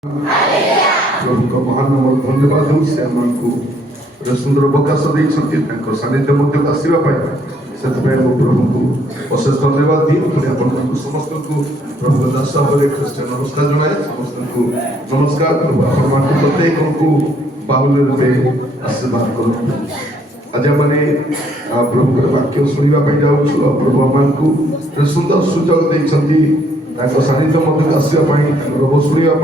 प्रभु महान नाम धन्यवाद दूँ से आमको सुंदर अवकाश देते सानिध्य मध्य आसवा से प्रभु को अशेष धन्यवाद दिए पुणी आप समस्त को प्रभु दास भाव ख्रीष्टान नमस्कार जनाए समस्त को नमस्कार प्रभु आप प्रत्येक को बाहुल्य रूपे आशीर्वाद करूँ आज मैंने प्रभु वाक्य शुणा जाऊँ प्रभु आमको सुंदर सुजोग देते सानिध्य मध्य आसवाई रोग शुणा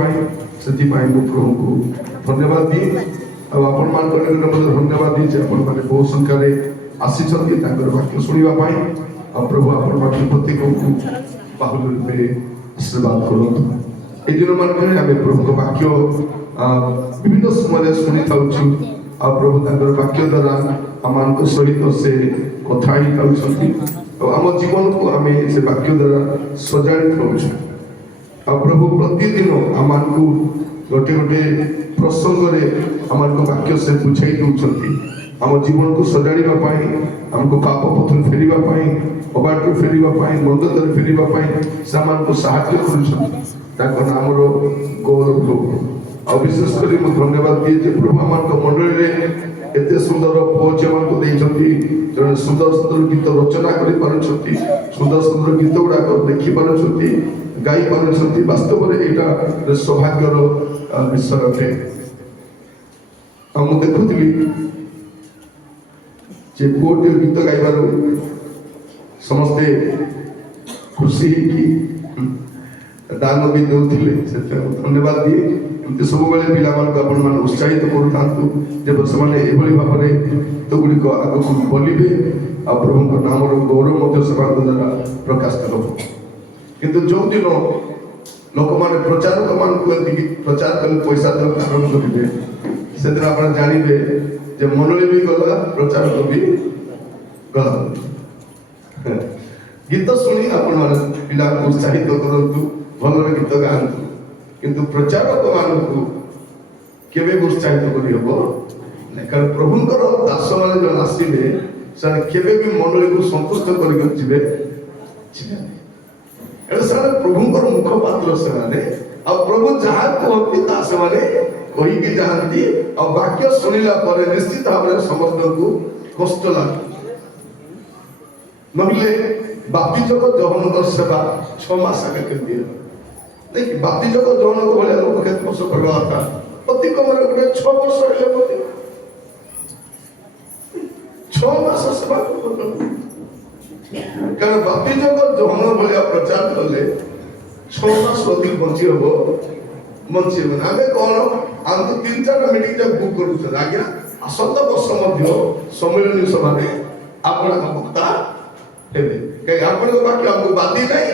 से प्रभु को धन्यवाद दिए आपण मान धन्यवाद दिए आपने बहुत संख्यार आसी वाक्य शुणा प्रभु आपण प्रत्येक को बाहुल्य रूपे आशीर्वाद करूँ ये दिन मान आम प्रभु वाक्य विभिन्न समय शुणी था प्रभु वाक्य द्वारा आम सहित से कथा आम जीवन को आम से वाक्य द्वारा सजाड़ी हो प्रभु प्रतिदिन आम को गोटे गोटे प्रसंग आम वाक्य से बुझाई दौरान आम जीवन को सजाड़ापी आमको पाप पथर फेरवाई अबाट फेरवाई मंदतर फेरवाई से आम साहय कर नाम गौरव प्रभु आ विशेषकर धन्यवाद दिए प्रभु आम मंडली एत सुंदर पुओ झी जन सुंदर सुंदर गीत रचना कर सुंदर सुंदर गीत गुड़ाक देखी पार्टी गाई पार्टी वास्तव में यहाँ सौभाग्यर विषय अटे मुझे देखुली पुओटे गीत गाइबार समस्ते खुशी दान भी दौले धन्यवाद दिए एमती सब पे उत्साहित करूँ से भाव में गीत गुड़िक आग को बोलिबे आ प्रभु नाम गौरव से द्वारा प्रकाशित हो किंतु जो दिन लोक मैंने प्रचारक मान प्रचार कर पैसा देना आरंभ करेंगे से दिन आप जानवे जे मंडली भी गला प्रचारक भी गला गीत शुणी आप उत्साहित करूँ भल गीत गाँतु किंतु प्रचारक मानू केवे उत्साहित कर कारण प्रभुंकर दास मैंने जो आसवे से केवे भी मंडली को संतुष्ट करेंगे प्रभुंकर मुखपात्र से प्रभु जहाँ कहती से कहीकि जाती वाक्य शुणिला निश्चित भाव में समस्त को कष्ट लगे नहिले बापिजक जहन सेवा 6 मास आगे केमती देखिए बापिजक जहन को भाई लोग केत वर्ष करवा था अति कम गोटे 6 वर्ष रही 6 मास सेवा कारण बापिजक जहन भाया प्रचार कले 6 मास अधिक बंची हम बंची आम कौन आम तो 3-4 मीटिंग बुक करूँ आज्ञा आसंत वर्ष सम्मिलनी सभा आपण वक्ता हे कहीं आपण बाकी आमको बाधी नहीं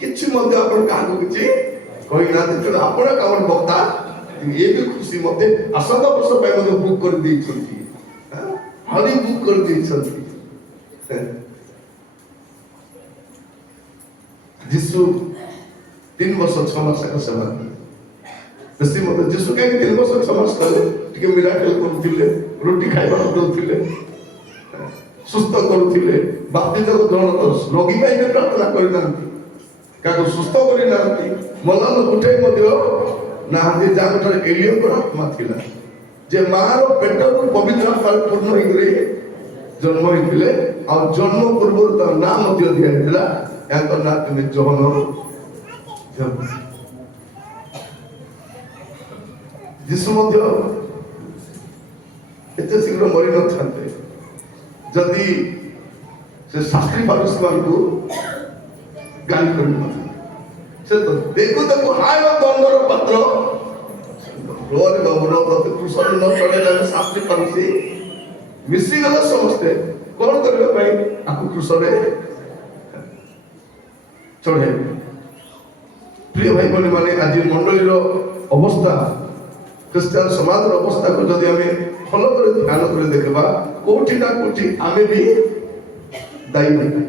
किसी क्या किसी कहीना तेणु आपण कम वक्ता ये भी खुशी मत आसंत वर्ष बुक कर हरी बुक कर जीशु 3 वर्ष 6 मास का सेवा बेसी मत जीशु कहीं 3 वर्ष 6 मास कले मिराकल करते रोटी खाइबा दौले सुस्थ करुले बाप्तिजक ग्रहण कर रोगी प्रार्थना करना क्या सुस्थ करना मलान उठे नहांती जहाँ एलियन आत्मा थिला जे मार पेट पवित्र आत्मा पूर्ण हो जन्म होते जन्म पूर्व नाम दिखाई ना तुम्हें जहन जीशु एत शीघ्र मरी न था जदि से शास्त्री फारूसी मान को गाली कर तो देखो देखो हाय दंडर पात्र रोल गौरव कुशल न चढ़े शास्त्री फारूसी मिसी गला समस्ते कौन करने आपको क्रूसरे चढ़े प्रिय भाई बहन माने आज मंडली अवस्था क्रिश्चियन समाज अवस्था को जदि आम भल कर ध्यान कर देखा कोठी ना कोठी आमे भी दायी नहीं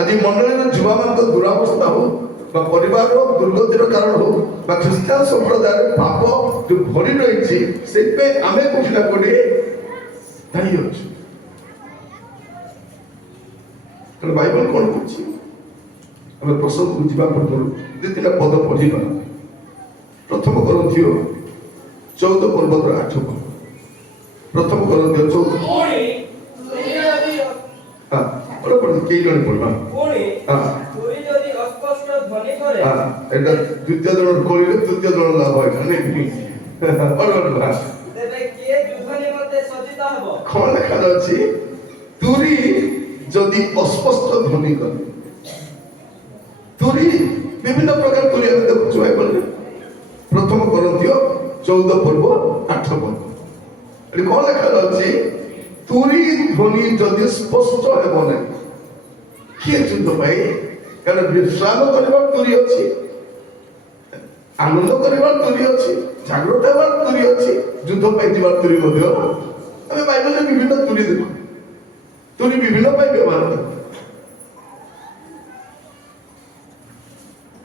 आज मंडली युवा मान दुरावस्था हो परिवार दुर्गतिर कारण हो ख्रीष्टान संप्रदाय पाप जो भरी रही से आम कोठी ना कोठी दायी अच्छे बाइबल कौन कह प्रसंग को जीवा पूर्व 2-3 पद पढ़ा प्रथम करंथियो 14 पर्वत 8 पद प्रथम करंथियो 14 हाँ बड़ा पढ़ कई जन पढ़वा हाँ हाँ एटा द्वितीय जन कोइले तृतीय जन लाभ है नहीं पढ़वा कौन लिखा अछि तुरी जदि अस्पष्ट ध्वनि करे तुरी विभिन्न प्रकार तुरी हम देखु भाई बोले प्रथम करंथियो 14 पर्व 8 पद एटा कौन लिखा अछि तुरी ध्वनि जदि स्पष्ट हेबो नै के युद्ध भाई कारण विश्राम करबार तुरी अछि आनंद करबार तुरी अछि जागृत हेबार तुरी अछि युद्ध पाई दिबार तुरी मध्ये हमें बाइबल में विभिन्न तुरी देखो तुरी विभिन्न पाई व्यवहार कर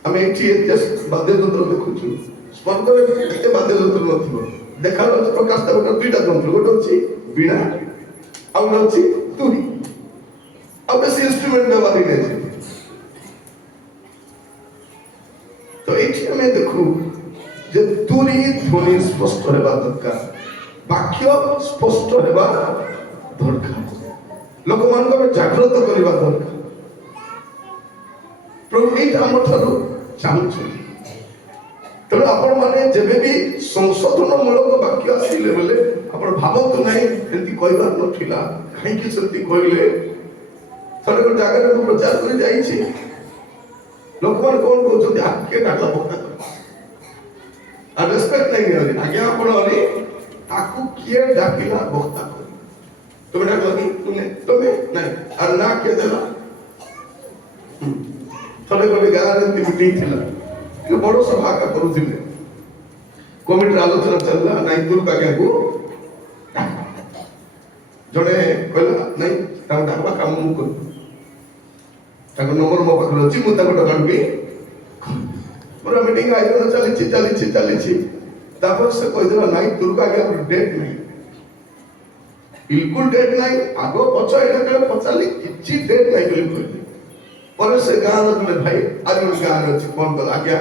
हमें एठी जस्ट बाध्य तंत्र देखुछु स्पर्ग रे एते बाध्य तंत्र नथिबो देखा जाଉଛି प्रकाश तंत्र दुईटा तंत्र गोटे अछि वीणा आ गोटे अछि तुरी आ बेसी इंस्ट्रूमेंट व्यवहार नै छै तो एठी हमें देखु जे तुरी ध्वनि स्पष्ट हेबा दरकार वाक्य स्पष्ट हेबा दरकार लोक मान को जागृत करबा दरकार प्रभु एट हम ठारू चाहू तेणु आपण माने जेबे भी संशोधन मूलक वाक्य आसिले बेले आपण भावतु नहीं एंती कहबार नथिला काहे कि सती कहले थोड़े को जगह रे प्रचार कर जाई छी लोक मान कोन को जति आके डाकला बक्ता आ रेस्पेक्ट नहीं होली आगे आपण अरे ताकू किए डाकिला बक्ता तुम डाकला कि तुमने नहीं और ना के देला थोड़े को गाना रे मीटिंग थिला कि बड़ो सभा का करूथिले कमिटी आलोचना चलला नहीं दूर का के को जड़े कहला नहीं ता डाकवा काम मु कर ताको नंबर मो पाखर अछि मु ताको डाकबी पूरा मीटिंग आयोजन चली तापर से कह दिला नहीं दूर का के डेट नहीं बिल्कुल डेट नहीं आगो पछ एटा के पचाली किछि डेट नहीं बोली कहली पर से गान में भाई आज हम गान अछि कोन कल आज्ञा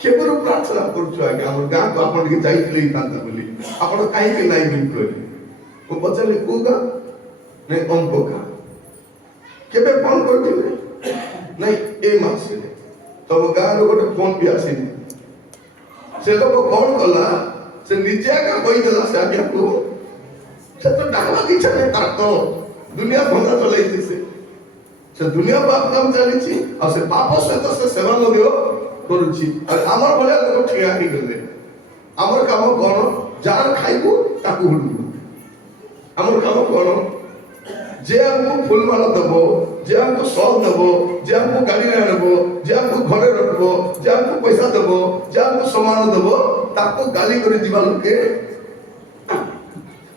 केबरो प्रार्थना करछु आज्ञा हमर गान को आपण के जाइतले तांता बोली आपण काई के नहीं बिन कहली वो पचाली को गा नहीं अंको का केबे फोन कर दिले नहीं ए मास रे तो गान गोटे फोन भी आसीनी से लोग कौन कला से निजे का कोई देला से आज्ञा को से तो डाकवा की छने तार तो दुनिया भंगा चलै से दुनिया पाप काम चली छी और से पाप से तो से सेवा मदियो करूची और हमर भले लोग ठिया ही गले हमर काम कोन जार खाइबो ताकू हुडू हमर काम कोन जे हमको फूल माला दबो जे हमको सॉल दबो जे हमको गाड़ी रे आनबो जे हमको घरे रखबो जे हमको पैसा दबो जे हमको सामान दबो ताको गाली करे जीवा लोके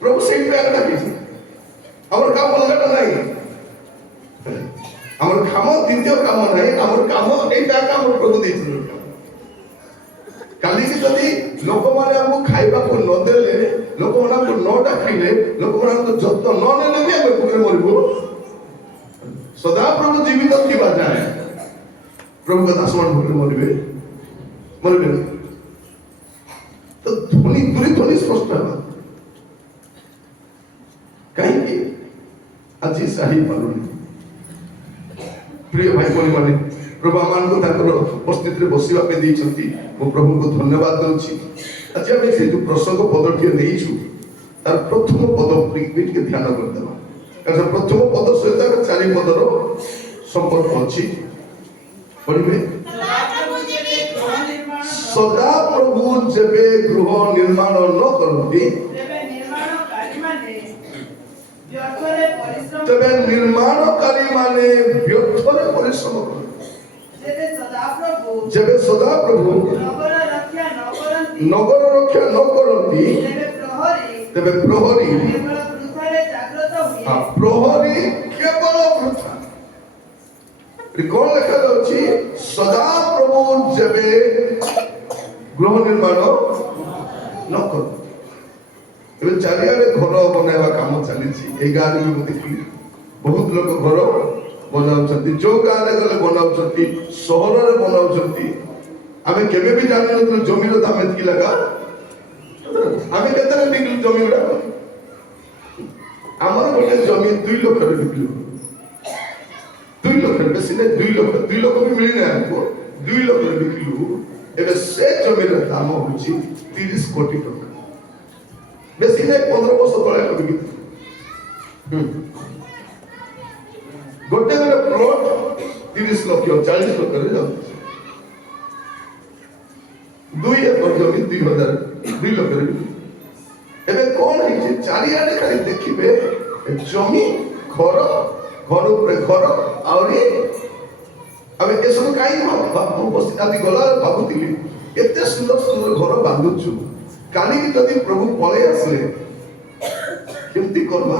प्रभु से पे आटा की हमर काम अलगटा नहीं हमर काम द्वितीय काम नहीं हमर काम एटा काम प्रभु देथिन काली की जदी लोक माने हमको खाइबा को न देले लोक माने हमको न डाकिले लोक माने हमको जत्न न नेले भी हम पुरे मरबो सदा प्रभु जीवित थिबा जाय प्रभु का दासमान पुरे मरबे तो ध्वनि ध्वनि स्पष्ट है कहीं आज सही पालुनी प्रिय भाई बोली माने प्रभु आमान को ताकर उपस्थिति रे बसिबा पे दैछंती मो प्रभु को धन्यवाद दउछि आज हम से जो प्रसंग पदटी नेइछु तार प्रथम पद प्रीट के ध्यान करदेबा कारण प्रथम पद सहित चारि पदर संपर्क अछि पढिबे सदा प्रभु जेबे गृह निर्माण न करती तबे निर्माणकारी माने व्यर्थरे परिश्रम करते जेबे सदा प्रभु नगर रक्षा न करती तबे प्रहरी प्रहरी केवल वृथा कौन लिखा अछि सदा प्रभु जेबे गृह निर्माण न करती एबे चारियारे घर बनावा काम चली ए गाँव में देखी बहुत लोग घर बनाउछंती जो गाँव रे गले बनाउछंती शहर रे बनाउछंती आमे केबे भी जानि नथु जमीर दाम एतकी लगा आमे केतरे बिकलु जमी गुडा आमर गोटे जमी 2 लाख रे बिकलु 2 लाख बेसी ने 2 लाख भी मिली ना हमको 2 लाख रे बिकलु एबे से जमीर दाम होची 30 कोटी टका बेसी ने 15 वर्ष तळे बिकलु गोटे गोटे प्लॉट 30 लाख 40 लाख रे जाउ 2 एकर जमी 2 लाख रे एबे कोन है चारियाडे खाली देखिबे जमी घर घर ऊपर घर आउरी अबे ए सब काई बस आदि गला भाबुतिली एते सुंदर सुंदर घर बांधुछु काली की जदी प्रभु पळे आसले केमती करबा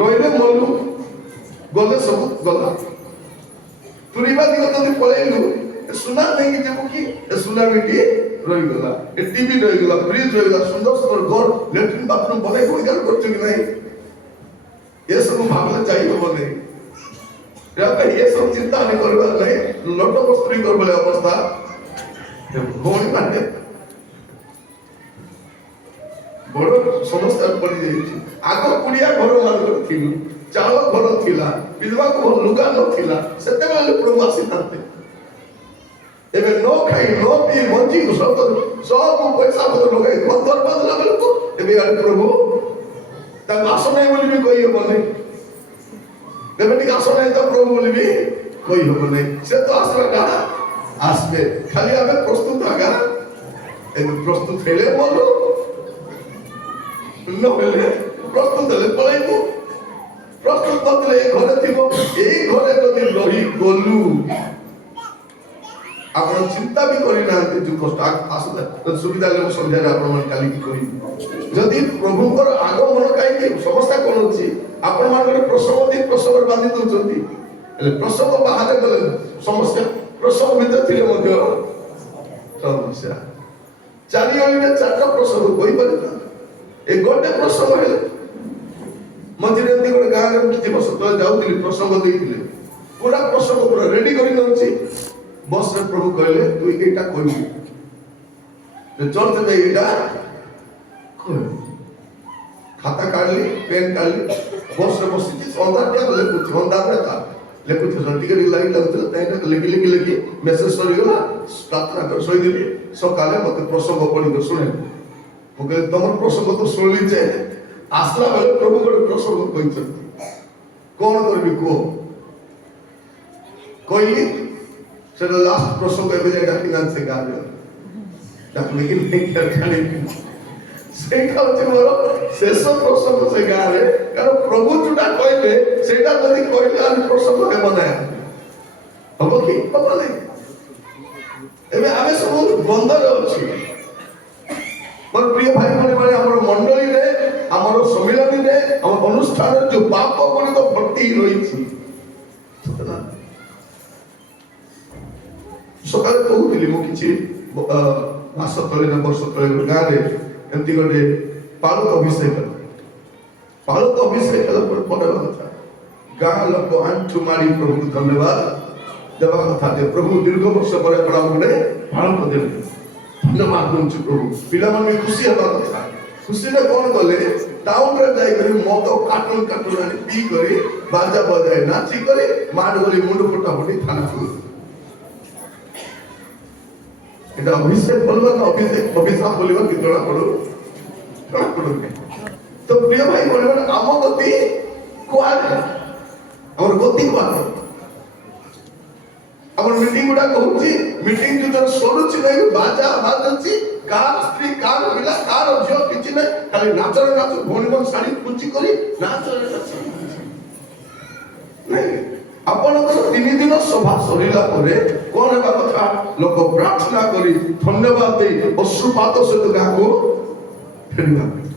रोइले मल्लु गले सब गला तुरीबा दिगो जदी पळेलु सुना नहीं कि जब कि सुना बेटी रही गला ए टीवी रही गला फ्रिज रही गला सुंदर सुंदर घर लेट्रिन बाथरूम बने कोई कर करछ कि नहीं ये सब भावना चाहिए बने या पे ये सब चिंता नहीं करबा नहीं लटो स्त्री करबले अवस्था भोनी माने बड़ समस्या पड़ी जाई आगो कुड़िया घर मान थिलु चावल घर थिला विधवा को लुगा न थिला सेते बेले प्रभु आसी थाते एबे नो खाई नो पी मंजी को सब पैसा पत्र लगे बंदर बदला बेले को एबे यार प्रभु ता आसो नहीं बोली भी कोई हो नहीं एबे टी आसो नहीं तो प्रभु बोली भी कोई हो नहीं से तो आसरा का आसबे खाली आबे प्रस्तुत आगा एबे प्रस्तुत हेले बोलो न हेले प्रस्तुत हेले पळाइबो प्रस्तुत बदले घरे थिबो एई घरे जदी रही गलु आपण चिंता भी करी ना जो कष्ट आसला तो सुविधा ले समझा आपण मन काली की करी जदी प्रभु कर आगमन काई के समस्या कोन अछि आपण मान के प्रसव दी प्रसव बांधी दउचंती एले प्रसव बाहर गले समस्या प्रसव भीतर थिले मध्य समस्या चारि ओली में चारटा प्रसव कोई परिता ए गोटे प्रसव है मझिरे एंती गोटे गाँ रे किछि वर्ष तले जाउतिली प्रसंग देइतिले पूरा प्रसंग पूरा रेडी करी नछि बस रे प्रभु कहले तू एटा कहबी जे चर्च दे एटा कहबी खाता काढली पेन काढली बस रे बसिति अंधार टे लेकुछि अंधार रे का लेकुछि जन टिके लाइट लागुतला ताइटा लिखि लिखि मेसेज सरी गला प्रार्थना कर सोई दिली सकाले मते प्रसंग पढि के सुने मु कहले तमर प्रसंग तो सुनली जे आसला बेले प्रभु गोटे प्रसंग कहिछथि कोन करबी को कहली से लास्ट प्रसंग एबे जे डाकिना से गाबे डाक लेकिन नहीं कर खाली से कहते मोर शेष प्रसंग से गारे कारण प्रभु जुटा कहले सेटा जदी कहले आज प्रसंग हेबो ना हबो कि हबो नै एबे आमे सब बंदर अछि मोर प्रिय भाई माने हमर मंडली रे हमर सम्मेलन रे हमर अनुष्ठान रे जो पाप गुणी को भक्ति रही छी सकाले कहूली मु किछि मास तले न वर्ष तले गाँ रे एमती गोटे पालक अभिषेक कला पर पड़वा कथा गाँ लोक आंठू मारी प्रभु को धन्यवाद देवा कथा दे प्रभु दीर्घ वर्ष पर पड़ा गोटे पालक दे धन्यवाद दूं प्रभु पिला मन में खुशी हवा कथा खुशी ने कौन गले टाउन रे जाई करे मद कार्टून आनी पी करे बाजा बजाए नाची करे माड गली मुंड फटा फटी थाना को এটা অভিষেক বলবা না অভিশাপ বলবা কি তোরা পড়ো তো প্রিয় ভাই বলবেন আমার গতি কোয়াল আমার গতি কোয়াল আমার মিটিং গুড়া কହୁছি মিটিং যদি সরুচি নাই বাজা বাজুচি কার স্ত্রী কার মহিলা কার ঝিও কিছু নাই খালি নাচরে নাচ ভণিবন শাড়ি কুচি করি নাচরে নাচ নাই ଆପଣଙ୍କର 3 ଦିନ ସଭା ସରିଲା ପରେ କଣ ହେବା କଥା ଲୋକ ପ୍ରାର୍ଥନା କରି ଧନ୍ୟବାଦ ଦେଇ ଅଶ୍ରୁପାତ ସହିତ ଗାଁକୁ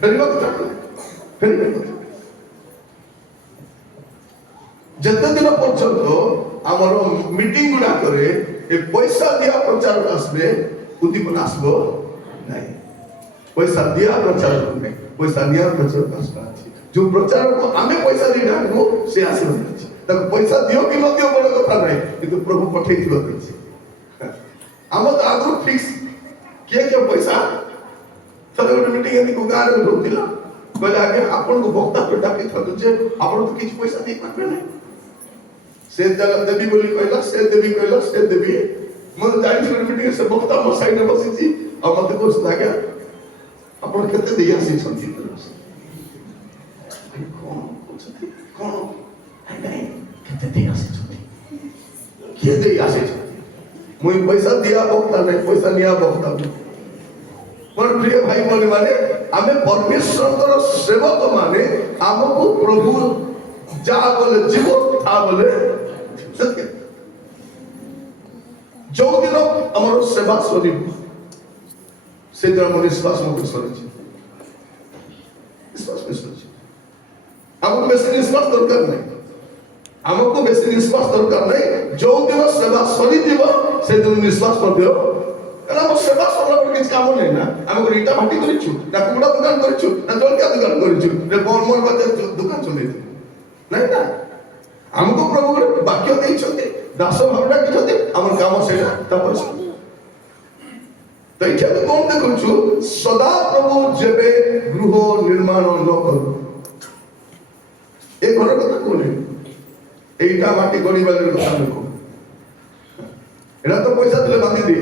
ଫେରିବା କଥା ଯେତେ ଦିନ ପର୍ଯ୍ୟନ୍ତ ଆମର ମିଟିଂ ଗୁଡାକରେ ଏ ପଇସା ଦିଆ ପ୍ରଚାର ଆସିବେ ଉଦ୍ଦୀପନା ଆସିବ ନାହିଁ ପଇସା ଦିଆ ପ୍ରଚାର ନାହିଁ ପଇସା ଦିଆ ପ୍ରଚାର ଅଛି ଯୋଉ ପ୍ରଚାରକୁ ଆମେ ପଇସା ଦେଇ ଡାକୁ ସେ ଆସିବ ତାକୁ पैसा दियो कि न दियो बड़ कथा नहीं किंतु प्रभु पठेई दियो कहछि आम तो आगु फिक्स किए पैसा थोड़े गोटे मीटिंग एमती गाँव में होता कहले आगे आपन को वक्ता पे डाकी था जे आपन तो किछ पैसा दे पाबे नै से देवी बोली कहला से देवी मन जाई छोड़ मीटिंग से वक्ता मो साइड में बसी छी आ मते को लागे आपन केते देया से छथि कौन नहीं केते देया से छथि के देया से छथि मुई पैसा दिया वक्ता नहीं पैसा निया वक्ता पर प्रिय भाई बोले माने आमे परमेश्वर सेवक माने आमको प्रभु जा बोले जीव था बोले सत्य जो दिन हमर सेवा सरी से दिन मन विश्वास मत सरी विश्वास में सरी हमको बेसी विश्वास दरकार नहीं हमको बेसी विश्वास दरकार नहीं जो दिन सेवा सरी जीव से दिन विश्वास कर दियो हम सेवा सरला पर किछ काम नहीं ना हम को ईटा भाटी करिछु ना कुबड़ा दुकान करिछु ना जलकिया दुकान करिछु ने बोल मोर बाते दुकान चले नहीं ना हमको प्रभु को वाक्य देई छथि दास भावना कि छथि हमर काम सेटा तपर तो इच्छा तो कोन देखछु सदा प्रभु जेबे गृह निर्माण न करू ए घर कथा कोने एटा माटी गड़ी वाले कथा देखो एटा तो पैसा देले बांधी दे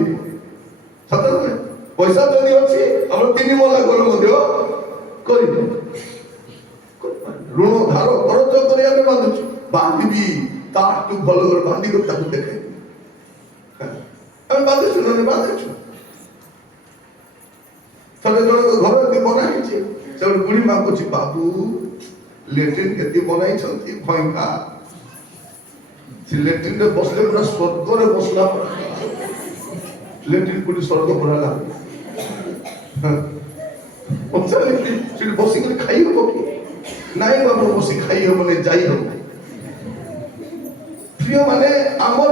सतर में पैसा जदि अछि हम 3 मोला घर मध्य करिबे ऋण धार खर्च करिया में बांधुछु बांधबी ताटू भलो घर बांधी को ताकू देखे हम बांधुछु न बांधुछु थरे जण घर दे बनाई छी से गुडी मा को छी बाबू लेट्रिन केती बनाई छथि भयंका लेट्रिन रे बसले पूरा स्वर्ग रे बसला लेट्रिन पुलिस स्वर्ग पड़ाला अच्छा लेट्रिन सिर्फ बसी के खाई हो कि नहीं बाबू बसी खाई हो माने जाई हो प्रिय माने हमर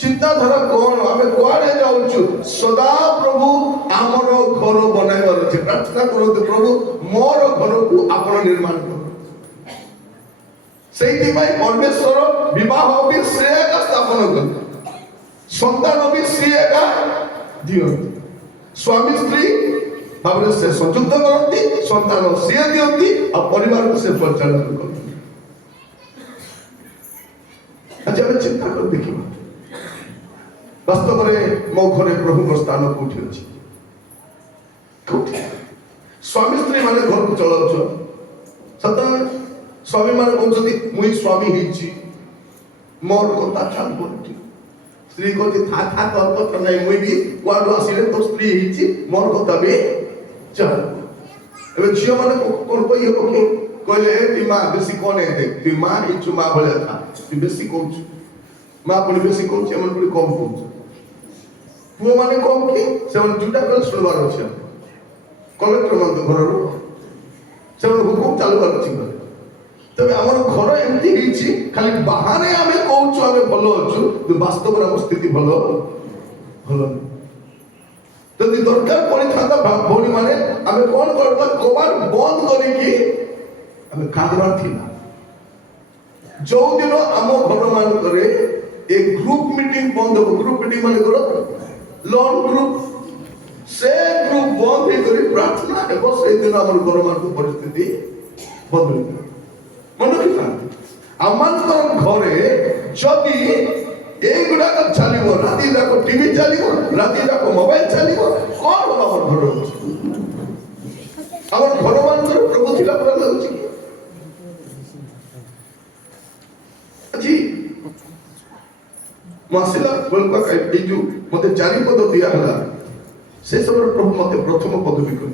चिंताधारा कोन हमें कुआडे जाउछु सदा प्रभु हमर घर बनाइबार अछि प्रार्थना करू प्रभु मोर घर को आपण निर्माण करू सेति भाई परमेश्वर विवाह भी श्रेय का स्थापन करू संतान भी श्रेय का दियो स्वामी स्त्री भावरे से संयुक्त करती संतान श्रेय दियंती और परिवार को से परिचालन करती अच्छा हम चिंता कर देखिबा वास्तव में मो घरे प्रभु को स्थान कोठी अछि कोठी स्वामी स्त्री माने घर को चलाउछ सतन स्वामी माने कहउछथि मुई स्वामी हिची मोर कोता चाल बोलती स्त्री को जे था तो नहीं मुई भी क्वाडो आसीले तो स्त्री हिची मोर कोता बे चल एबे झियो माने कोन कहियो कि कहले ती मां बेसी कोने दे ती मां हिचु मां भले था ती बेसी कहउछ मां पुनी बेसी कहउछ हमन पुनी कम कहउछ पुओ माने कम कि सेवन जुटा कर सुनबार अछि कलेक्टर मान तो घर सेवन हुकुम चालू कर अछि तबे हमर घर एमती हिची खाली बाहरे आमे कहउछ आमे भलो अछु तो वास्तव रे स्थिति भलो भलो जदि दरकार पड़ी था भौणी माने आमे कोन करबा कबार बंद करी कि आमे कादबार थिला जो दिन हम घर मान करे एक ग्रुप मीटिंग बंद हो ग्रुप मीटिंग माने करो लॉन ग्रुप से ग्रुप बंद ही करी प्रार्थना एबो से दिन हमर घर मान को परिस्थिति बदल मन रखिता आमंत्रण घरे जदि एगुड़ा का चलिबो राती जाको टीवी चलिबो राती जाको मोबाइल चलिबो कोन हमर घर हमर घर मान कर प्रभु थिला पर लागुची जी मासिला बोलका ए जो मते चारि पद दिया हला से सब प्रभु मते प्रथम पद भी कर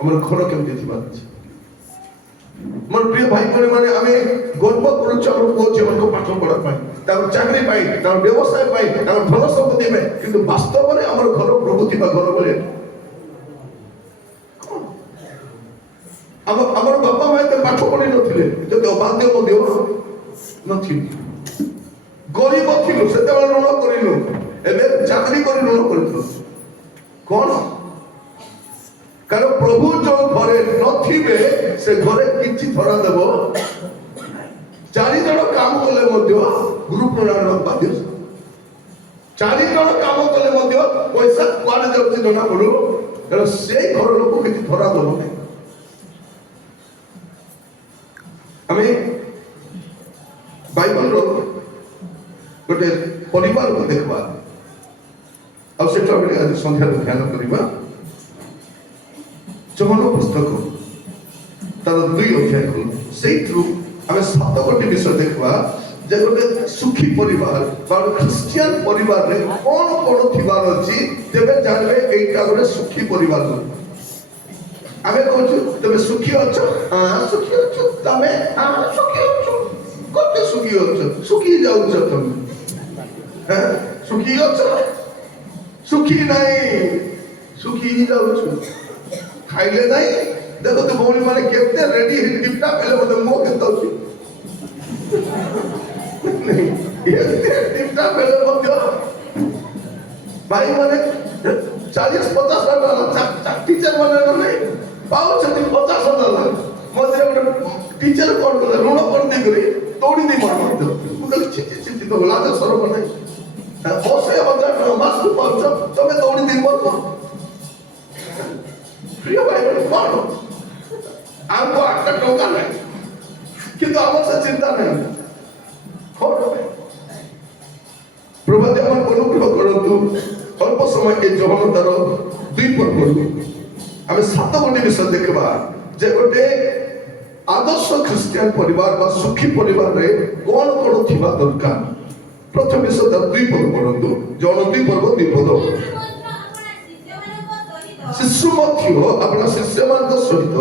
हमर घर केमते थिबा मोर प्रिय भाई बहन माने हमें गर्व करूछ हमर पुओ जीवन को पाठ पढ़ा पाई तार चाकरी पाई तार व्यवसाय पाई तार धन संपत्ति में किंतु वास्तव में हमर घर प्रभु थिबा घर बोले हमर बाबा माई ते पाठ पढ़ी नथिले जते अबाध्य मध्य नथिले गरीब थिलु सेते बेला ऋण करिनु एबे चाकरी करि ऋण करिथु कोन कारण प्रभु जो घरे नथिबे से घरे किछि धरा देबो चारि जण काम कले मध्य ग्रुप प्रणाम बाध्य ଚାରି ଜଣ କାମ କଲେ ମଧ୍ୟ ପଇସା କୁଆଡେ ଯାଉଛି ଜଣା ପଡୁ, କାରଣ ସେଇ ଘର ଲୋକ କିଛି ଧରା ଦବ ନାହିଁ। ଆମେ ବାଇବଲର ଗୋଟେ ପରିବାରକୁ ଦେଖିବା, ଆଉ ସେଟା ଆମେ ଆଜି ସନ୍ଧ୍ୟାରେ ଧ୍ୟାନ କରିବା। ଯୋହନ ପୁସ୍ତକ ତାର 2 ଅଧ୍ୟାୟକୁ ସେଇଥିରୁ ଆମେ 7ଟି ବିଷୟ ଦେଖିବା ଯେ ଗୋଟେ ସୁଖୀ ପରିବାର ବା ଖ୍ରୀଷ୍ଟିଆନ ପରିବାରରେ କଣ କଣ ଥିବାର ଅଛି, ତେବେ ଜାଣିବେ ଏଇଟା ଗୋଟେ ସୁଖୀ ପରିବାର। ଆମେ କହୁଛୁ ତମେ ସୁଖୀ ଅଛ, ସୁଖୀ ଅଛ, ତମେ ସୁଖୀ ଅଛ, କେତେ ସୁଖୀ ଅଛ, ସୁଖୀ ଯାଉଛ ତମେ, ସୁଖୀ ଅଛ, ସୁଖୀ ନାହିଁ, ସୁଖୀ ଯାଉଛ, ଖାଇଲେ ନାହିଁ। ଦେଖ ତ ଭଉଣୀ ମାନେ କେତେ ରେଡି ଟିପଟା ବେଲେ ବୋଧେ ମୋ କେତେ ଅଛି ଟିପଟା ବେଲେ ମଧ୍ୟ ଭାଇ ମାନେ 40-50 ଟିଚର ମାନେ ନାହିଁ ପାଉଛନ୍ତି 50,000। ମଝିରେ ଗୋଟେ ଟିଚର କଣ କଲେ ଋଣ କରିଦେଇକରି ଦୌଡ଼ି ଦେଇ ମାର ମଧ୍ୟ ମୁଁ କହିଲି ଚିଠି ତ ଲାଜ ସରବ ନାହିଁ, 80,000 ଟଙ୍କା ମାସକୁ ପାଉଛ, ତମେ ଦୌଡ଼ି ଦେଇ ମାର। ପ୍ରିୟ ଭାଇ କଣ ଆମକୁ 8 ଟଙ୍କା ନାହିଁ, କିନ୍ତୁ ଆମର ସେ ଚିନ୍ତା ନାହିଁ। ପ୍ରଭୁ ଆମକୁ ଅନୁଗ୍ରହ କରନ୍ତୁ। ଅଳ୍ପ ସମୟ ଏ ଯୌବନତାର 2 ପର୍ବରୁ ଆମେ 7ଟି ବିଷୟ ଦେଖିବା ଯେ ଗୋଟେ ଆଦର୍ଶ ଖ୍ରୀଷ୍ଟିଆନ ପରିବାର ବା ସୁଖୀ ପରିବାରରେ କଣ କଣ ଥିବା ଦରକାର। ପ୍ରଥମ ବିଷୟ ତାର 2 ପଦ ପଢନ୍ତୁ, ଯୌବନ 2 ପର୍ବ 2 ପଦ। ଶିଶୁ ମଧ୍ୟ अपना शिष्यମାନଙ୍କ ସହିତ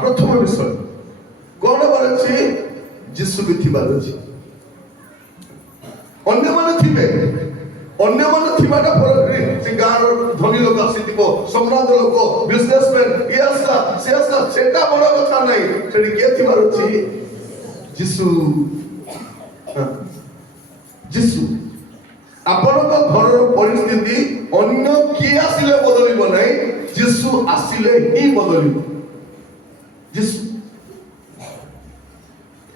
ପ୍ରଥମ ବିଷୟ କଣ ଅଛି, ଯୀଶୁ ବି ଥିବାର ଅଛି। ଅନ୍ୟମାନେ ଥିବେ, ଅନ୍ୟମାନେ ଥିବାଟା ଫଳରେ ସେ ଗାଁର ଧନୀ ଲୋକ ଆସିଥିବ, ସମ୍ରାଟ ଲୋକ, ବିଜନେସମ୍ୟାନ, ଇଏ ଆସିଲା ସେ ଆସିଲା, ସେଟା ବଡ କଥା ନାହିଁ। ସେଠି କିଏ ଥିବାର ଅଛି, ଯୀଶୁ। ଯୀଶୁ ଆପଣଙ୍କ ଘରର ପରିସ୍ଥିତି ଅନ୍ୟ କିଏ ଆସିଲେ ବଦଳିବ ନାହିଁ, ଯୀଶୁ ଆସିଲେ ହିଁ ବଦଳିବ। ଯୀଶୁ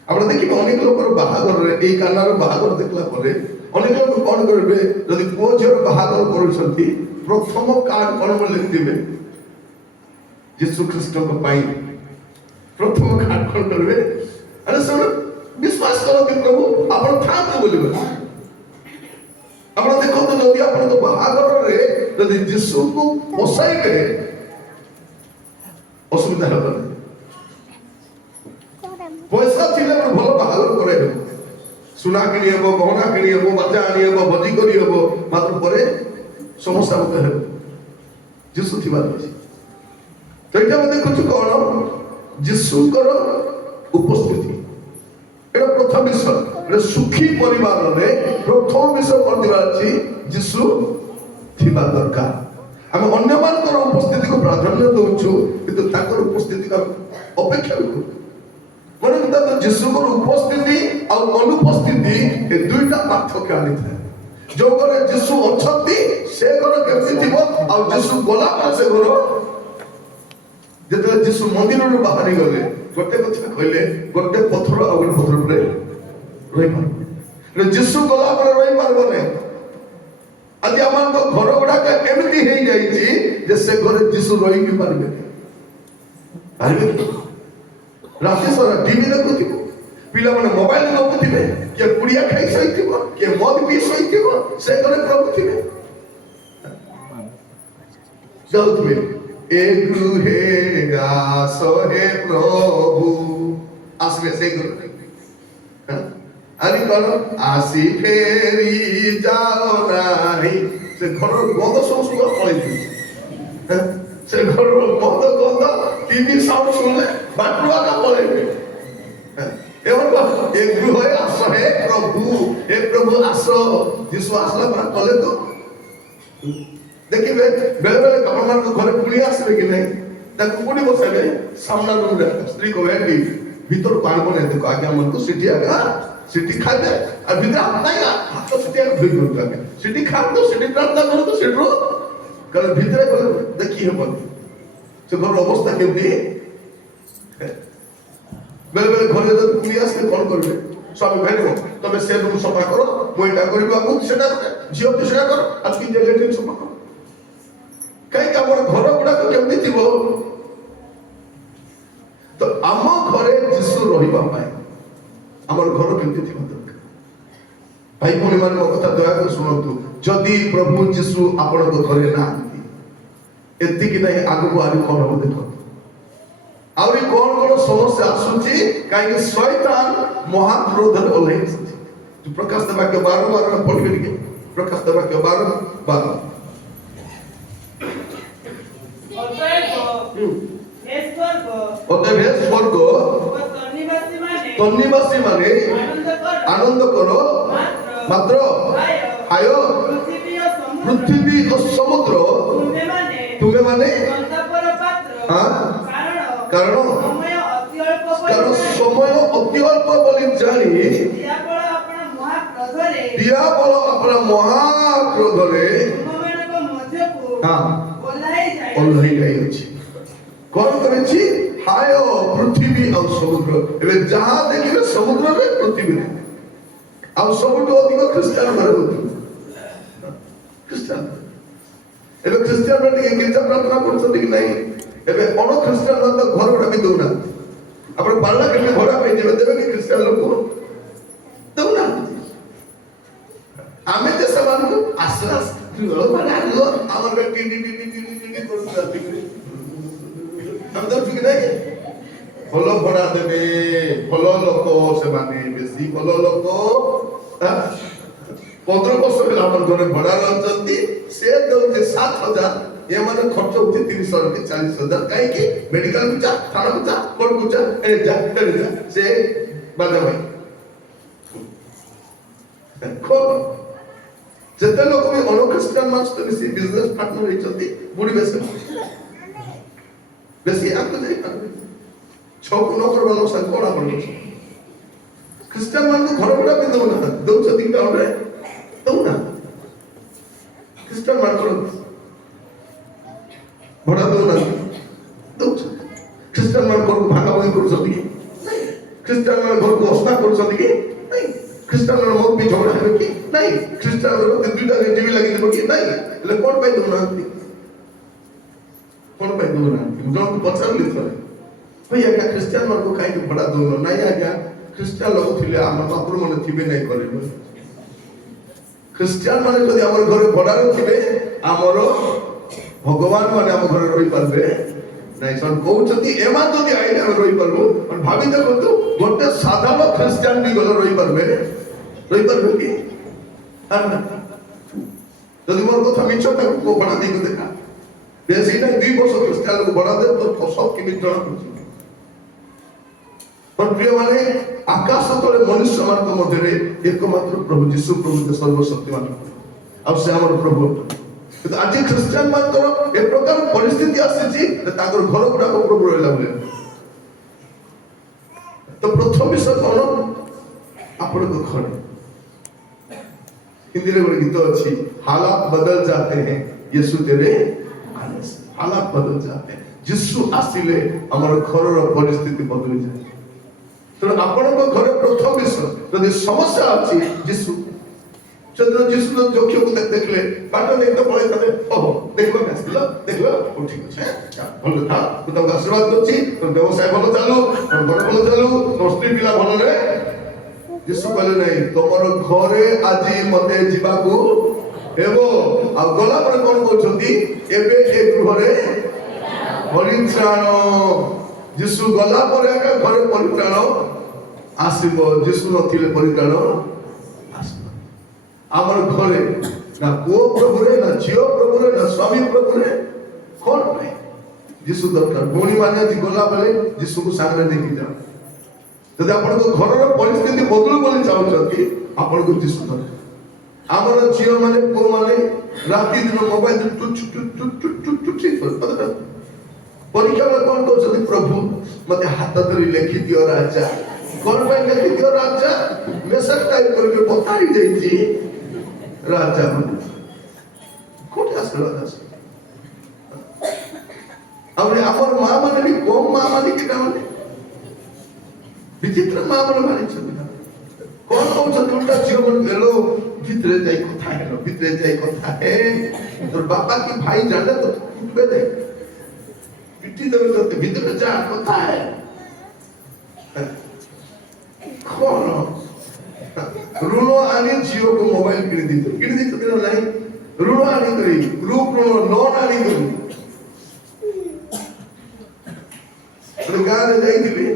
ଆପଣ ଦେଖିବେ ଅନେକ ଲୋକର ବାହାଘରରେ, ଏଇ କାନାର ବାହାଘର ଦେଖିଲା ପରେ ଅନେକ ଲୋକ କଣ କରିବେ, ଯଦି ପୁଅ ଝିଅର ବାହାଘର କରୁଛନ୍ତି ପ୍ରଥମ କାର୍ଡ କଣ ଲେଖିଥିବେ, ଯୀଶୁ ଖ୍ରୀଷ୍ଟଙ୍କ ପାଇଁ ପ୍ରଥମ କାର୍ଡ କଣ କରିବେ, ଆରେ ସେମାନେ ବିଶ୍ୱାସ କରନ୍ତି ପ୍ରଭୁ ଆପଣ ଥାଆନ୍ତୁ ବୋଲିବେ। ଆପଣ ଦେଖନ୍ତୁ ଯଦି ଆପଣଙ୍କ ବାହାଘରରେ ଯଦି ଯୀଶୁକୁ ବସାଇବେ ଅସୁବିଧା ହେବ ନାହିଁ। ପଇସା ଥିଲେ ଭଲ ବାହାଘର କରାଇବେ, ସୁନା କିଣି ହେବ, ଗହଣା କିଣି ହେବ, ବାଜା ଆଣି ହେବ, ଭୋଜି କରି ହେବ, ମାତ୍ର ପରେ ସମସ୍ୟା ମଧ୍ୟ ହେବ। ଯୀଶୁ ଥିବାର ଅଛି। ତ ଏଇଟା ଆମେ ଦେଖୁଛୁ କଣ, ଯୀଶୁଙ୍କର ଉପସ୍ଥିତି। ଏଇଟା ପ୍ରଥମ ବିଷୟ। ସୁଖୀ ପରିବାରରେ ପ୍ରଥମ ବିଷୟ କଣ ଥିବାର ଅଛି, ଯୀଶୁ ଥିବା ଦରକାର। ଆମେ ଅନ୍ୟମାନଙ୍କର ଉପସ୍ଥିତିକୁ ପ୍ରାଧାନ୍ୟ ଦଉଛୁ, କିନ୍ତୁ ତାଙ୍କର ଉପସ୍ଥିତିକୁ ଆମେ ଅପେକ୍ଷା କରୁ। ଯୀଶୁଙ୍କର ଉପସ୍ଥିତି ଆଉ ଅନୁପସ୍ଥିତି ଏ 2ଟା ପାର୍ଥକ୍ୟ ଆଣିଥାଏ। ଯୋଉ ଘରେ ଯୀଶୁ ଅଛନ୍ତି ସେ ଘର କେମିତି ଥିବ, ଆଉ ଯୀଶୁ ଗଲା ପରେ ସେ ଘର। ଯେତେବେଳେ ଯୀଶୁ ମନ୍ଦିରରୁ ବାହାରି ଗଲେ ଗୋଟେ କଥା କହିଲେ, ଗୋଟେ ପଥର ଆଉ ଗୋଟେ ପଥର ଉପରେ ରହିପାରିବ, ଯୀଶୁ ଗଲା ପରେ ରହିପାରିବ ନାହିଁ। ଆଜି ଆମର ଘର ଗୁଡାକ ଏମିତି ହେଇଯାଇଛି ଯେ ସେ ଘରେ ଯୀଶୁ ରହିବି ପାରିବେ ପାରିବେ ରାତି ସାରା ଟିଭି ଦେଖୁଥିବ, ପିଲାମାନେ ମୋବାଇଲ ଦେଖୁଥିବେ, କିଏ ପୁଡ଼ିଆ ଖାଇ ଶୋଇଥିବ, କିଏ ମଦ ପିଇ ଶୋଇଥିବ, ସେ ଘରେ ପ୍ରଭୁ ଥିବେ। ଯାଉଥିବେ ଏ ଗୃହେ ଆସ ହେ ପ୍ରଭୁ, ଆସିବେ ସେଇ ଘର। ଆରେ କଣ ଆସି ଫେରି ଯାଅ ନାହିଁ, ସେ ଘରର ଗନ୍ଧ ସବୁ ପଳେଇଥିବେ। ସେ ଘରର ଗନ୍ଧ ଟିଭି ସାଉଣ୍ଡ ଶୁଣିଲେ ବାଟୁଆଟା ପଳେଇବେ। ଏ ଗୃହେ ଆସ ହେ ପ୍ରଭୁ, ଏ ପ୍ରଭୁ ଆସ। ଯୀଶୁ ଆସିଲା ପରେ କଲେ ତ ଦେଖିବେ ବେଳେ ବେଳେ ଆପଣମାନଙ୍କ ଘରେ କୁଣି ଆସିବେ କି ନାହିଁ, ତାକୁ କୋଉଠି ବସାଇବେ, ସାମ୍ନା ରୁମରେ। ସ୍ତ୍ରୀ କହିବେ ଭିତରକୁ ଆଣିବ ନାହିଁ, ଦେଖ ଆଜ୍ଞା ମାନଙ୍କୁ ସେଠି ଆଜ୍ଞା ସେଠି ଖାଇବେ, ଆଉ ଭିତରେ ହାତ ସେଠି ଧୋଇ କରନ୍ତୁ, ଆଜ୍ଞା ସେଠି ଖାଆନ୍ତୁ, ସେଠି ପ୍ରାର୍ଥନା କରନ୍ତୁ, ସେଠୁ କାରଣ ଭିତରେ ଗଲେ ଦେଖି ହେବନି ସେ ଘରର ଅବସ୍ଥା କେମିତି। ବେଳେ ବେଳେ ଘରେ ଯଦି କୁଣି ଆସିଲେ କଣ କରିବେ, स्वामी कहले तबे से रूम सफा करो मोइटा करबा को सेटा झियो तो सेटा करो आ कि जे लेट्रिन सफा करो कई का हमर घर गुडा को केमति थिबो तो आम घरे जिसु रहिबा पाए हमर घर केमति थिबा दरकार भाई भौणी मान मो कथा दया कर सुनतु जदि प्रभु जिसु आपण को घरे ना एति कि नहीं आगु को आरि कोन हो देखो आउरी कौन समस्या आसुची कहीं शैतान महाक्रोध ओल्हे तू प्रकाश वाक्य 12 पढ़ के प्रकाश वाक्य 12 অতএব হে স্বর্গ তন্নিবাসী মানে আনন্দ করো মাত্র হায় পৃথিবী ও সমুদ্র তুমি মানে কারণ সময় অতি অল্প বলি জানি দিয়াবল আপনার মহাক্রোধরে ওল্লাহি যাইছি কোন করেছি হায় পৃথিবী আর সমুদ্র এবে যাহা দেখিবে সমুদ্রে পৃথিবীরে আর সমুদ্র অধিক খ্রিস্টান ঘরে খ্রিস্টান এবে খ্রিস্টান মানে গির্জা প্রার্থনা করছেন কি নাই এবে অন খ্রিস্টান তো ঘর গুড়া বি দৌনা আপনি পাল্লা কেটে ঘোড়া পাই যাবে দেবে কি খ্রিস্টান লোক দৌনা আমি যে সমানকু আশ্বাস মানে আমার ব্যক্তি টিটি করতে আমি তো ঠিক নাই ଭଲ ଭଡ଼ା ଦେବେ ଭଲ ଲୋକ ସେମାନେ ବେଶୀ ଭଲ ଲୋକ 15 ବର୍ଷ ହେଲା ଆମର ଘରେ ଭଡ଼ା ରହିଛନ୍ତି ସେ ଦଉଛି 7,000 ଏମାନେ ଖର୍ଚ୍ଚ ହଉଛି 30,000 କି 40,000 କାହିଁକି ମେଡିକାଲ କୁ ଯା ଥାନା କୁ ଯା କୋର୍ଟ କୁ ଯା ଏ ଯା ସେ ବାଜା ଭାଇ ଯେତେ ଲୋକ ବି ଅନଖ୍ରୀଷ୍ଟିଆନ ମାନଙ୍କ ସହିତ ମିଶି ବିଜନେସ ପାର୍ଟନର ହେଇଛନ୍ତି ବୁଡ଼ିବେ ସେ ବେଶୀ ଆଗକୁ ଯାଇପାରିବେ ଛକୁ ନ କରିବା ଲୋକ ସାଙ୍ଗେ କଣ ଆପଣ ଖ୍ରୀଷ୍ଟିଆନ ମାନଙ୍କୁ ଘର ଭଡ଼ା ବି ଦଉନା ଦଉଛନ୍ତି ଟାଉନରେ ଦଉନା ଖ୍ରୀଷ୍ଟିଆନ ମାନଙ୍କର ଭଡ଼ା ଦଉନାହାନ୍ତି ଦଉଛନ୍ତି ଖ୍ରୀଷ୍ଟିଆନ ମାନ ଘରକୁ ଭାଗାଭାଗି କରୁଛନ୍ତି କି ଖ୍ରୀଷ୍ଟିଆନ ମାନ ଘରକୁ ଅସ୍ଥା କରୁଛନ୍ତି କି ନାଇଁ ଖ୍ରୀଷ୍ଟିଆନ ମାନ ମୋ ବି ଝଗଡ଼ା ହେବେ କି ନାଇଁ ଖ୍ରୀଷ୍ଟିଆନ ଦୁଇଟା ଟିଭି ଲାଗିଯିବ କି ନାଇଁ ହେଲେ କଣ ପାଇଁ ଦଉନାହାନ୍ତି କଣ ପାଇଁ ଦଉନାହାନ୍ତି ଜଣକୁ ପଚାରିଲି ଥରେ ଭାଇ ଆଜ୍ଞା ଖ୍ରୀଷ୍ଟିଆନ ମାନଙ୍କୁ କାହିଁକି ଭଡ଼ା ଦଉନ ନାଇଁ ଆଜ୍ଞା ଖ୍ରୀଷ୍ଟିଆନ ଲୋକ ଥିଲେ ଆମ ପାଖରୁ ମାନେ ଥିବେ ନାଇଁ କରିବେ ଖ୍ରୀଷ୍ଟିଆନ ମାନେ ଯଦି ଆମର ଘରେ ଭଡ଼ାରେ ଥିବେ ଆମର ଭଗବାନ ମାନେ ଆମ ଘରେ ରହିପାରିବେ ନାଇଁ ସେମାନେ କହୁଛନ୍ତି ଏମାନେ ଯଦି ଆଇଲେ ଆମେ ରହିପାରିବୁ ଭାବି ଦେଖନ୍ତୁ ଗୋଟେ ସାଧାରଣ ଖ୍ରୀଷ୍ଟିଆନ ବି ଗଲେ ରହିପାରିବେ କି ଯଦି ମୋର କଥା ମିଛ ତାକୁ ଭଡ଼ା ଦେଇକି ଦେଖା ବେଶୀ ନାଇଁ 2 ବର୍ଷ ଖ୍ରୀଷ୍ଟିଆନ ଲୋକ ଭଡ଼ା ଦେବ ତ ସବ କେମିତି ଜଣା ପଡୁଛି प्रिय माने आकाश तले मनुष्य मान मध्य एकमात्र प्रभु जीशु प्रभु सर्वशक्तिमान आ से हमर प्रभु तो आज ख्रिस्टियन मान ए प्रकार परिस्थिति आसी ताकर घर गुडा प्रभु रहला बोले तो प्रथम विषय कोन आपण को घर हिंदी रे गोटे गीत अछि हालात बदल जाते हैं यीशु तेरे आने से हालात बदल जाते हैं यीशु आसिले हमर घर रो परिस्थिति बदल जाए तो आपण को घरे प्रथम विषय यदि समस्या अछि यीशु चंद्र यीशु तो जोखियो को देखले बाटो नहीं तो पळे तबे ओहो देखो देखलो ओ ठीक छै भलो था तो तुम आशीर्वाद दोछि तो व्यवसाय भलो चालू और घर भलो चालू तो स्त्री पिला भलो रे यीशु कहले नहीं तमर घरे आजि मते जीवा को हेबो आ गला पर कोन कहउछंती एबे ए गृहरे परित्राण यीशु गला पर एका घरे परित्राण आसीबो यीशु नथिले परित्राण आसीबो हमर घरे ना पुओ प्रभु रे ना झियो प्रभु रे ना स्वामी प्रभु रे कोन नै यीशु दरकार भौणी माने जी गला बेले यीशु को सामने देखि जाओ जदि आपण को घर रो परिस्थिति बदलू बोली चाहउछंती आपण को यीशु दरकार हमर झियो माने पुओ माने राती दिन मोबाइल टुट परीक्षा में कौन कहते प्रभु मत हाथ धरी लिखि दियो राजा कौन पे लिखि दियो राजा मेसेज टाइप करके बताई देछि राजा कोठे आसे राजा हमरे हमर मां माने भी कोम मां माने किटा माने विचित्र मां माने माने छ हेलो भितरे जाई कथा हेलो भितरे जाई कथा है तोर बापा की भाई जानले तो कुटबे दे पिटी देबे तो भितरे जा कथा है कौन ऋण आनी जियो को मोबाइल किनी दी नहीं ऋण आनी करी ग्रुप लोन आनी करी गाँव जाइए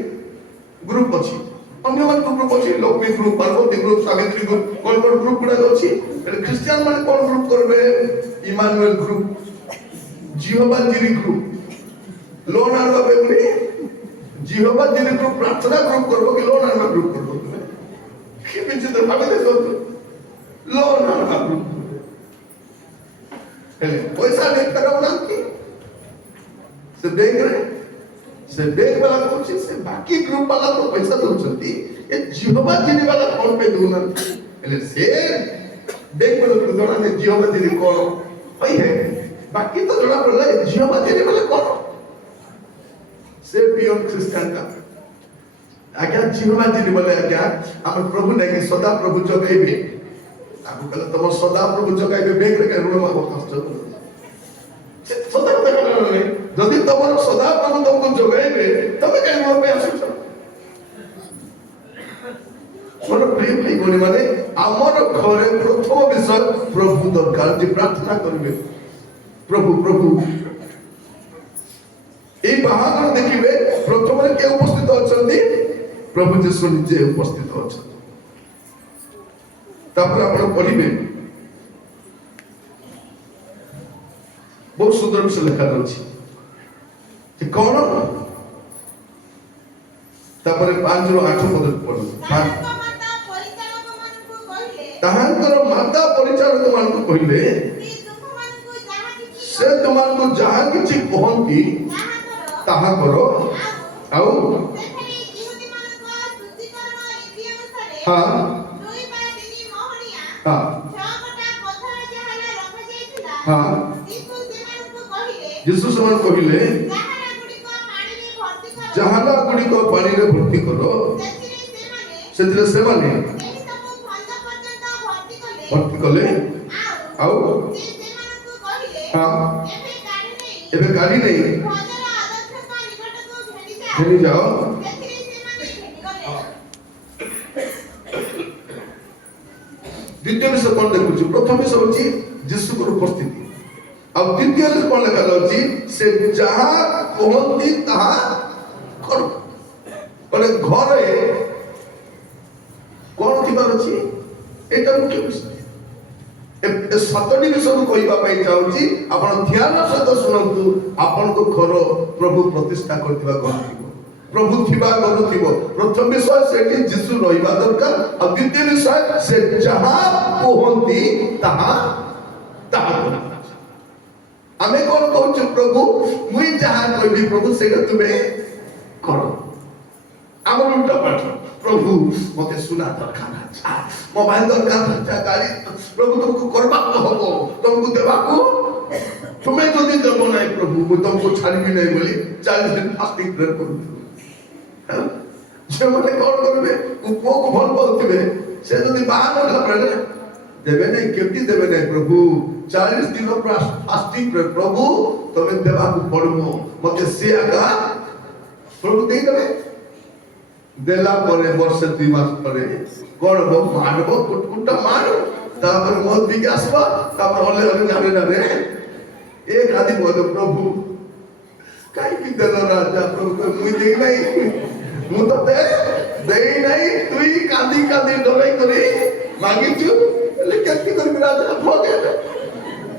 ग्रुप अच्छी अन्य ग्रुप अच्छी Lakshmi group Parvati group Savitri group कौन ग्रुप गुड़ा अच्छी ख्रिस्टियन माने कौन ग्रुप करबे Emmanuel group Jehovah jireh group loan आनबा बेबनी जिहोवा जिरी ग्रुप प्रार्थना ग्रुप करबो कि लोन आनबा ग्रुप करबो कि विचित्र भाबे देखो लोन आनबा ग्रुप पैसा देख तक ना की से देख रहे से बैंक वाला कौन से बाकी ग्रुप वाला तो पैसा दउछंती ए जिहोवा जिनी वाला कौन पे दूना એટલે से बैंक वाला तो जणा ने जिहोवा जिनी कोन होई है बाकी तो जणा पड़ला जिहोवा जिनी वाला कोन से पियोन क्रिश्चियन का आज्ञा जिहोवा जिनी वाला आज्ञा हम प्रभु ने कि सदा प्रभु जगाइबे आपको कहला तुम सदा प्रभु जगाइबे बैंक रे ऋण मागो कष्ट सदा कहला যদি তোমার সদা প্রভু তোমাকে জগাইবে তবে কেন মরবে আসছ মোর প্রিয় ভাই বোন মানে আমার ঘরে প্রথম বিষয় প্রভু দরকার যে প্রার্থনা করবে প্রভু প্রভু এই বাহাদুর দেখিবে প্রথমে কে উপস্থিত অছন্তি প্রভু যিশু নিজে উপস্থিত অছন্তি তারপরে আপনি পড়িবে बहुत सुंदर विषय लिखा अछि कौन तापरे 5 रो 8 पद पढो ताहांकर माता परिचारक मान को कहिले से तुमान को जहां किछि कहंती ताहा करो आउ हां हां हां यीशु समान कहिले जहाना गुडी को पानी रे भर्ती करो सेतरे से माने भर्ती कले आउ हां एबे गाड़ी नहीं चली जाओ द्वितीय विषय कौन देखुची प्रथम विषय होची यीशु को उपस्थिति अब द्वितीय विषय कौन लिखा होची से जहां कहंती ताहा करो बोले घरे कौन थिबार अछि एटा मुख्य विषय ए सतडी विषय को कहबा पई चाहूची आपण ध्यान सहित सुनंतु आपण को घर प्रभु प्रतिष्ठा करथिबा घर थिबो प्रभु थिबा घर थिबो प्रथम विषय सेठी यीशु रहिबा दरकार और द्वितीय विषय से जहां कहंती ताहा ताहा हमें कौन कहूँ प्रभु मुई जहां कहबी प्रभु सेटा तुमे करो आमर उल्टा पाठ प्रभु मते सुना दरकार अच्छा मोबाइल दरकार अच्छा गाड़ी प्रभु तुमको करबा हबो तुमको देबा को तुम्हें जदी देबो नाही प्रभु मु तुमको छाड़बी नाही बोली 40 दिन फास्टिंग प्रेयर करू जे मते कौन करबे को भल पाउथिबे से जदी बाहर न पड़े देबे नहीं केमती देबे नहीं प्रभु 40 दिन फास्टिंग प्रेयर प्रभु तमे देबा को पड़बो मते से आका प्रभु देई देबे देला परे वर्ष 2 मास परे करबो मानबो कुटकुटा मारो तापर मत बिगासबा तापर हले हले नारे नारे एक आदि बोल प्रभु काई की देला राजा प्रभु मुई देई नाही मु तते देई नाही तुई कांदी कांदी डराई करी मांगिछु ले केती कर राजा भोगे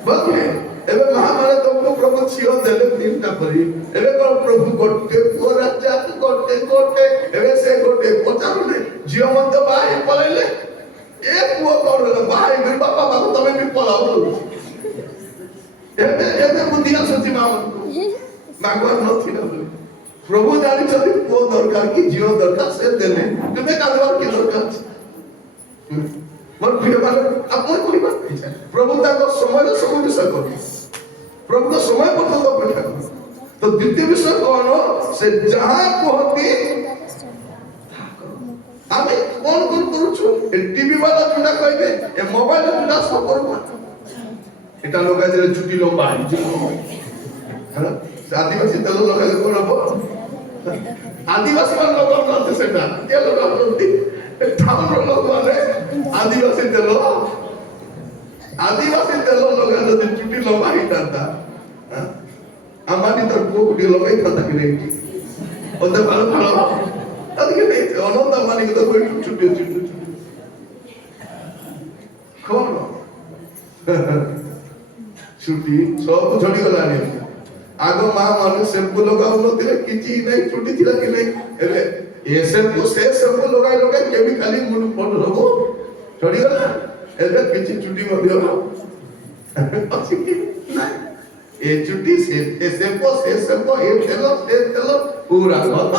भोगे एबे महामारे तुमको प्रभु छियो देले तीनटा परी एबे कोन प्रभु गोटे को राजा गोटे गोटे एबे से गोटे पचारू ने जियो मन तो बाई पलेले एक पुओ कोन बाई मेरे बापा बाबू तमे भी पलाओ एबे एबे बुद्धि आसति मागवार नथिला प्रभु जानि छथि पुओ दरकार की जियो दरकार से देले तुमे कादवार की दरकार मोर प्रिय बाल अपन कहबा प्रभु ताको समय सब विषय कर प्रभु को समय पर्यंत अपेक्षा कर तो द्वितीय विषय कौन से जहां कहती ଆମେ କଣ କରୁଛୁ ଏ ଟିଭି ବାଲା ଯୋଉଟା କହିବେ ଏ ମୋବାଇଲ ଯୋଉଟା ସବୁ କରବା এটা লগাই দিলে চুটি লম্বা হ্যাঁ আদিবাসী তেল লগাইলে কোন হবো আদিবাসী মানে লগাউনাহাନ୍ତି সেটা কে লগাউଛନ୍ତି ঠাকুর লোক মানে আদিবাসী তেল লগাইলে যদি চুটি লম্বা ହେଇଥାନ୍ତା আমারই তোর পুଅ ଟିକେ ଲଗାଇଥାନ୍ତା କି ନାହିଁ ওতে ভালো ভালো ಅದಕ್ಕೆ অনন্ত আমানিকে তো বই চুটি কোন চুটি সব ঝড়ি গলানি আগ মা মানে শ্যাম্পু লগাউনଥିଲେ କିଛି ନାହିଁ ଚୁଟି ଥିଲା କି ନାହିଁ ଏବେ ଏ ଶ୍ୟାମ୍ପୁ ଲଗାଇ କେମିକାଲି ମୁଣ୍ଡ ଫଟ ସବୁ ଝଡ଼ିଗଲା ଏବେ କିଛି ଚୁଟି ମଧ୍ୟ ଅଛି କି ନାହିଁ ଏ ଚୁଟି ସେ ଶ୍ୟାମ୍ପୁ ଏ ତେଲ ପୁରା ଖତମ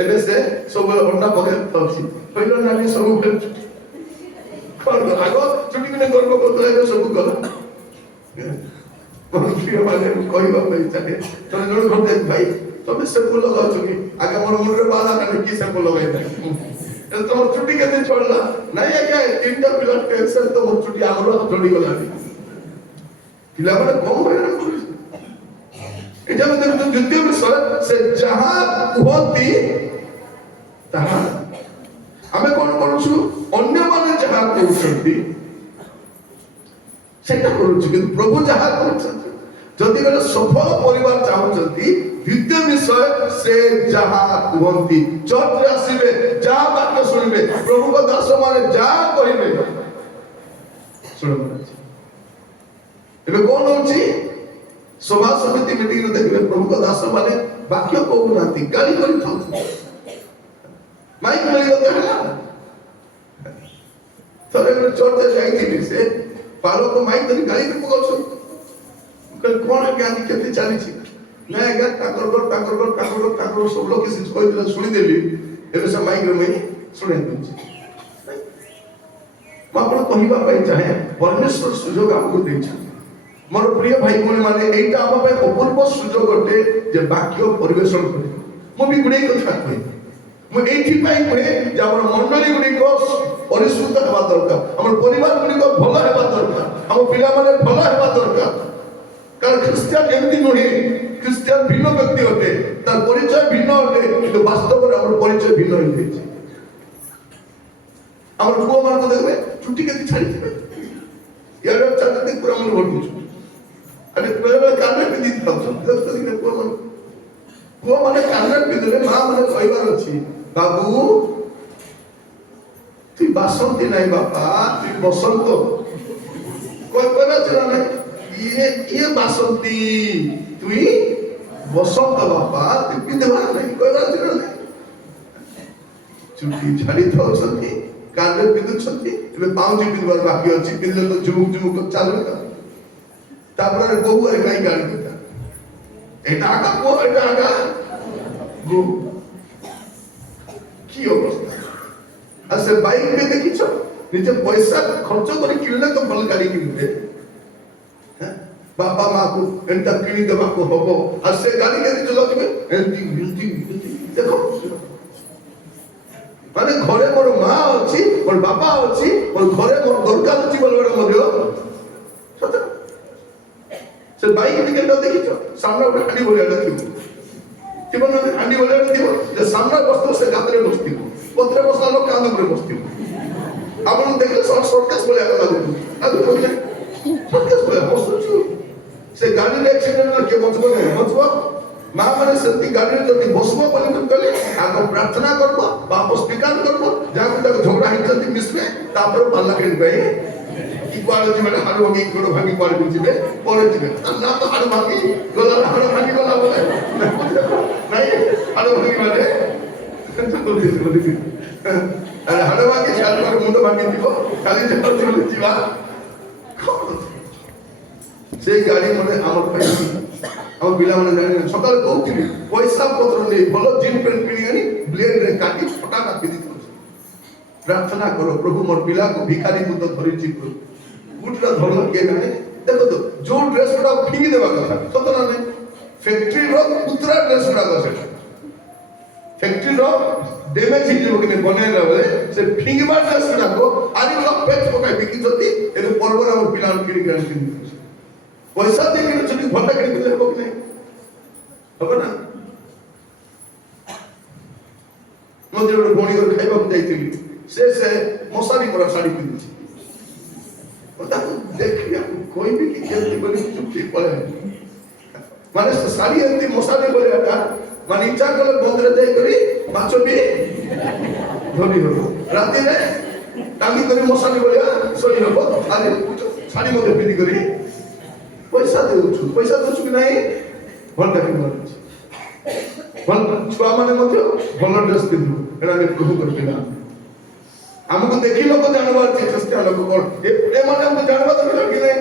ଏବେ ସେ ସବୁବେଳେ ଅଣ୍ଡା ପକେଇ ଥାଉଛି କହିଲ ନାନୀ ସବୁବେଳେ ଚୁଟି କଣ ଆଗ ଚୁଟି କିনে ଗର୍ବ କରୁଥିଲା ଏବେ ସବୁ ଗଲା ମାନେ କହିବା ପାଇଁ ଚାहे ତମେ ଜଣେ ଘର ଯାଇ ଭାଇ ତମେ ସେମ୍ପୁ ଲଗାଉଛ କି ଆগে ମୋର ମୁଣ୍ଡରେ ବାଲା କାନେ କି ସେମ୍ପୁ ଲଗାଇଥାଏ ତମର ଚୁଟି କେତେ ଛଡିଲା ନାଇଁ ଆଜ୍ଞା ତିନିଟା ପିଲା ଟେନସନ ତ ମୋର ଚୁଟି ଆମର ଝଡ଼ିଗଲାଣି ପିଲାମାନେ କମ ହଇରାଣ କରୁଛନ୍ତି ଏଇଟା ଆମେ ଦେଖୁଛୁ ଦ୍ୱିତୀୟ ବିଷୟ ସେ ଯାହା କୁହନ୍ତି ତାହା ଆମେ କଣ କରୁଛୁ ଅନ୍ୟମାନେ ଯାହା କହୁଛନ୍ତି সেটা করুଛୁ কিন্তু প্রভু যাহা করছেন যদি গেলে সফল পরিবার চাহুଛନ୍ତି দ্বিতীয় বিষয় সে যাহা কুহନ୍ତି চর্চে আসিবে যাহা বাক্য শুনিবে প্রভুଙ୍କ দাস মানে যাহা কহিবে শুনবে ଏବେ কোন হচ্ছে সভা সমিতি মিটিং রে দেখবে প্রভুଙ୍କ দাস মানে বাক্য কହୁନାହାନ୍ତି গালি କରି ଖାଉଛନ୍ତି মাইক ମିଳିଗଲେ ହେଲା ଥରେ ଚର୍ଚ୍ଚରେ ଯାଇଥିଲି ସେ ପାଳକ ମାଇକ୍ ଧରି ଗାଳି ବି ପକାଉଛନ୍ତି କଣ ଆଜ୍ଞା ଆଜି କେତେ ଚାଲିଛି ନାଇଁ ଆଜ୍ଞା ତାଙ୍କର ସବୁ ଲୋକ କିଛି କହିଥିଲେ ଶୁଣିଦେଲି ଏବେ ସେ ମାଇକ୍ ରେ ମୁଇଁ ଶୁଣେଇ ଦଉଛି ମୁଁ ଆପଣ କହିବା ପାଇଁ ଚାହେଁ ପରମେଶ୍ୱର ସୁଯୋଗ ଆମକୁ ଦେଇଛନ୍ତି ମୋର ପ୍ରିୟ ଭାଇ ଭଉଣୀ ମାନେ ଏଇଟା ଆମ ପାଇଁ ଅପୂର୍ବ ସୁଯୋଗ ଅଟେ ଯେ ବାକ୍ୟ ପରିବେଷଣ କରିବା ମୁଁ ବି ଗୁଡ଼ାଏ କଥା କହିବି ମୁଁ ଏଇଥିପାଇଁ କୁହେ ଯେ ଆମର ମଣ୍ଡଳୀ ଗୁଡ଼ିକ ପରିଶୁଦ୍ଧ ହେବା ଦରକାର ଆମର ପରିବାର ଗୁଡ଼ିକ ଭଲ ହେବା ଦରକାର ଆମ ପିଲାମାନେ ଭଲ ହେବା ଦରକାର କାରଣ ଖ୍ରୀଷ୍ଟିଆନ ଏମିତି ନୁହେଁ ଖ୍ରୀଷ୍ଟିଆନ ଭିନ୍ନ ବ୍ୟକ୍ତି ଅଟେ ତାର ପରିଚୟ ଭିନ୍ନ ଅଟେ କିନ୍ତୁ ବାସ୍ତବରେ ଆମର ପରିଚୟ ଭିନ୍ନ ହେଇଯାଇଛି ଆମର ପୁଅ ମାନଙ୍କୁ ଦେଖିବେ ଚୁଟି କେତେ ଛାଡ଼ିଥିବେ ଇଆଡ଼େ ଚାଲିଛନ୍ତି ପୁରା ମନେ ଘଟୁଛୁ ଆରେ ବେଳେବେଳେ କାନରେ ପିନ୍ଧି ଥାଉଛନ୍ତି ପୁଅମାନେ କାନରେ ପିନ୍ଧିଲେ ମା ମାନେ କହିବାର ଅଛି ବାବୁ তুই বাসন্তী নাই বাপা তুই বসন্ত কইরা ছিল না ইয়ে বাসন্তী তুই বসন্ত বাপা তুই পিঁধবা নাই কইরা ছিল না চুটি ঝাড়ি থাউଛନ୍ତି কানে পিঁধুଛନ୍ତି ଏବେ ପାଉଁଜି ପିନ୍ଧିବାର ବାକି ଅଛି ପିନ୍ଧିଲେ ତ ଝୁମୁକ ଚାଲୁ ତାପରେ ବୋହୁ ଆରେ କାଇଁ ଗାଳି କଥା এটা আগা পুଅ এটা আগা গো কি অবস্থা আর সে বাইক কে দেখিছ নিজে পয়সা খরচ করে কিনলে তো ভাল গাড়ি কিনবে বাবা মা কো এন্টা কিনি দেବାକୁ হব আর সে গাড়ি কে চলাবে এন্টি দেখো মানে ঘরে মোর মা ଅଛି মোর বাবা ଅଛି মোর ঘরে মোর দরকার ଅଛି বলবার মধ্যে সত্য সে বাইক কে দেখিছ সামনে একটা হাঁড়ি বলে ଥିବ ଥିବ না হাঁড়ি বলে ଥିବ যে সামনে বসতো সে গাতরে বসতিব পত্রে বসলা লোক কাঁধ উপরে বসতিব ଆପଣ ଦେଖିଲେ ସର୍କସ୍ ଭଳିଆ କଥା କହୁଛନ୍ତି ସର୍କସ୍ ଭଳିଆ ବସୁଛୁ ସେ ଗାଡ଼ିରେ ଆକ୍ସିଡେଣ୍ଟ ହେଲେ କିଏ ବଞ୍ଚିବ ନାହିଁ ବଞ୍ଚିବ ମା ମାନେ ସେମିତି ଗାଡ଼ିରେ ଯଦି ବସିବ ବୋଲି କହିଲେ ଆଗ ପ୍ରାର୍ଥନା କରିବ ବାପ ସ୍ୱୀକାର କରିବ ଯାହାକୁ ତାକୁ ଝଗଡ଼ା ହେଇଛନ୍ତି ମିଶିବେ ତାପରେ ପାଲା କିଣିବେ କି କୁଆଡ଼େ ଯିବେ ହାଡ଼ ଭାଙ୍ଗି ଗୋଡ଼ ଭାଙ୍ଗି କୁଆଡ଼େ ଯିବେ ପରେ ଯିବେ ନା ତ ହାଡ଼ ଭାଙ୍ଗି ଗଲା ହାଡ଼ ଭାଙ୍ଗି ଗଲା ବୋଲେ ନାଇଁ ହାଡ଼ ଭାଙ୍ଗି ମାନେ আরে হাড় ভাঙি খেয়াল করে মুন্ড ভাঙি দিব খালি চলে ଯିବା সেই গাড়ি মানে আমার আমার পিলাମାନେ ଜାଣିଲେ ସକାଳେ କହୁଥିଲି ପଇସା ପତ୍ର ନେଇ ଭଲ ଜିନ୍ ପ୍ୟାଣ୍ଟ କିଣି ଆଣି ବ୍ଲେଡରେ କାଟି ଫଟା କାଟି ଦେଇଥାଉଛି ପ୍ରାର୍ଥନା କର ପ୍ରଭୁ ମୋର ପିଲାକୁ ଭିକାରୀକୁ ତ ଧରିଛି ବୁଟଟା ଧରଲା କିଏ ଜାଣେ ଦେଖନ୍ତୁ ଯୋଉ ଡ୍ରେସ୍ ଗୁଡା ଫିଙ୍ଗି ଦେବା କଥା ସତ ନା ନାହିଁ ଫ୍ୟାକ୍ଟ୍ରିର ପୁତୁରା ଡ୍ରେସ୍ ଗୁଡାକ ସେଟା फैक्ट्री रो डैमेज ही जो कि बनेला बेले से फिंगबार से डाको आदि लोग पेट पकाई बिकी जति ए पर्व हम पिला किनी किनी पैसा दे के छुट्टी भट्टा किनी किनी हो कि नहीं हो ना मते गोटे भणी कर खाइबा को जाइतिली से मशारी पर साड़ी पिंदी देखिए कोई भी की केमती बोली चुपचाप पड़े माने साड़ी एंती मशाली बोले आटा माने इच्छा कले बंदरे जाई करी माछो भी धरी हो राती रे टांगी करी मशाली बोलिया सोई हो आरे साड़ी मते पिंदी करी पैसा देउछु कि नाही भल देखि मारुछि भल छुआ माने मते भल ड्रेस पिंदु एना ने कहू कर पिला हमको देखी लोग जानवर से ख्रिस्टियन लोग कोन ए माने हमको जानवर तो कि नहीं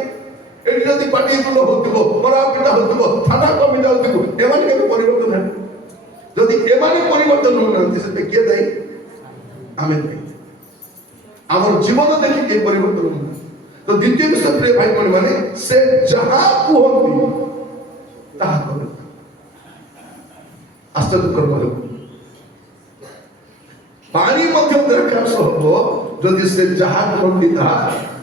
एडी जदी पार्टी तुलो होतिबो मरा पिटा होतिबो थाना कमी जाउतिबो ए माने के परिवर्तन है जदी ए माने परिवर्तन हो ना से के दाई आमे हमर जीवन देखि के परिवर्तन हो तो द्वितीय विषय प्रिय भाई बहन माने से जहां कुहंती ताहा करे आश्चर्य कर्म पानी मध्य दरकार हो जदि से जहां कुहंती ताहा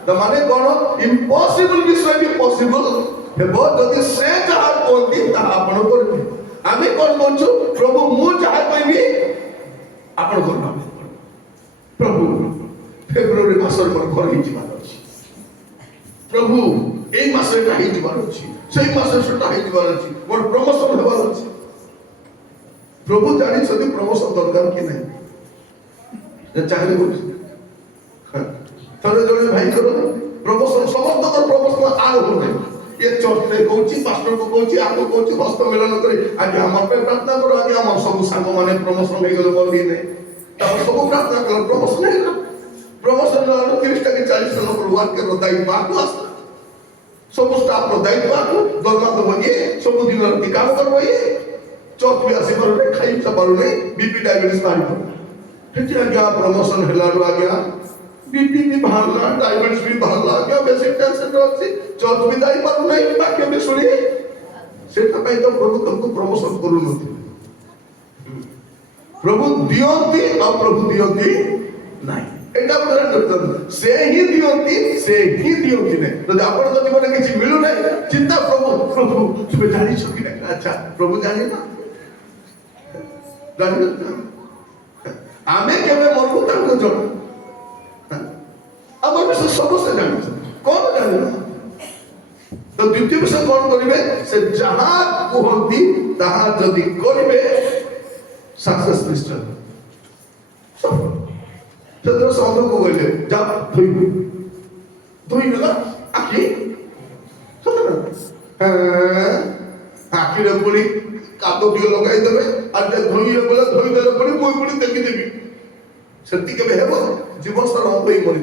त माने कोन इम्पॉसिबल विषय भी पॉसिबल हेबो जदि से जहां कुहंती ताहा आपण करबे आमे कोन बोलछु प्रभु मु जहां कहबी आपण करबा प्रभु फेब्रुआरी मासर पर घर ही जीवन अछि प्रभु एई मासे का ही जीवन अछि सेई मासे सेटा ही जीवन अछि मोर प्रमोशन हेबार अछि प्रभु जानि छथि प्रमोशन दरकार कि नहीं जे चाहे बोल थोड़े जने भाई करो प्रमोशन समस्त तो प्रमोशन आल हो नहीं ये चर्च रे कहूची पास्टर को कहूची आको कहूची हस्त मिलन करी आगे हमर पे प्रार्थना करो आगे हमर सब संग माने प्रमोशन हे गेलो बोली नहीं तब सब प्रार्थना करो प्रमोशन हे गेलो प्रमोशन ला 30 टा के 40 टा लोग वर्क के दायित्व बाको आस सब स्टाफ रो दायित्व बाको दरमा तो होई सब दिन रात काम करबो ये चौथ भी आसी पर खाई सब पर नहीं बीपी डायबिटीज पारी पर फिर आगे प्रमोशन हेला रो आगे बीपी भी बाहरला डायबिटीज भी बाहरला क्या बेसिक टेंशन रहछि चौथ भी दाई पर नहीं बाकी भी सुनी सेटा पई तो प्रभु तुमको प्रमोशन करू नथि प्रभु दियंती और प्रभु दियंती नहीं एटा बदला करतन से ही दियंती ने तो आपण तो जीवन किछि मिलु नहीं चिंता प्रभु तुम जानि छ कि नहीं अच्छा प्रभु जानि ना जानि आमे केबे मरबो ताको जण अब हम सब से जानि कौन जानि तो द्वितीय विषय कौन करिवे से जहां कुहंती ताहा जदी करिवे सक्सेस निश्चय सब चंद्र साधु को बोले जा धोई गला आखी सतना आखी रे पुली कादो दियो लगाई देबे आ जे धोई रे बोला धोई देले पुली मोई पुली देखि देबी सत्य के हेबो जीवन सारा होई मरि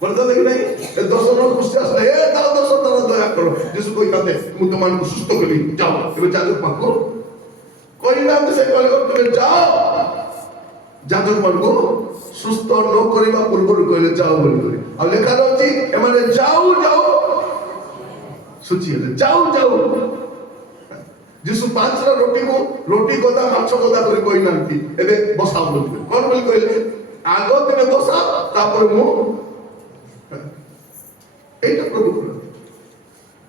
बोलता देखि नहीं ए दर्शन खुशी आसले ए दाओ दर्शन दाओ दया करो जिसु कोई कहते मु तुमन को सुस्त करी जाओ एबे जादू पाको कोई ना से कहले तुम जाओ जादू पाको सुस्त न करबा पूर्व कहले जाओ बोल करे आ लेखा रहछि एमाने जाओ सूची है जाओ जिसु पांचरा रोटी गदा माछ गदा करी कोई नांती एबे बसा बोल कोन बोल कहले आगो तने बसा तापर मु एटा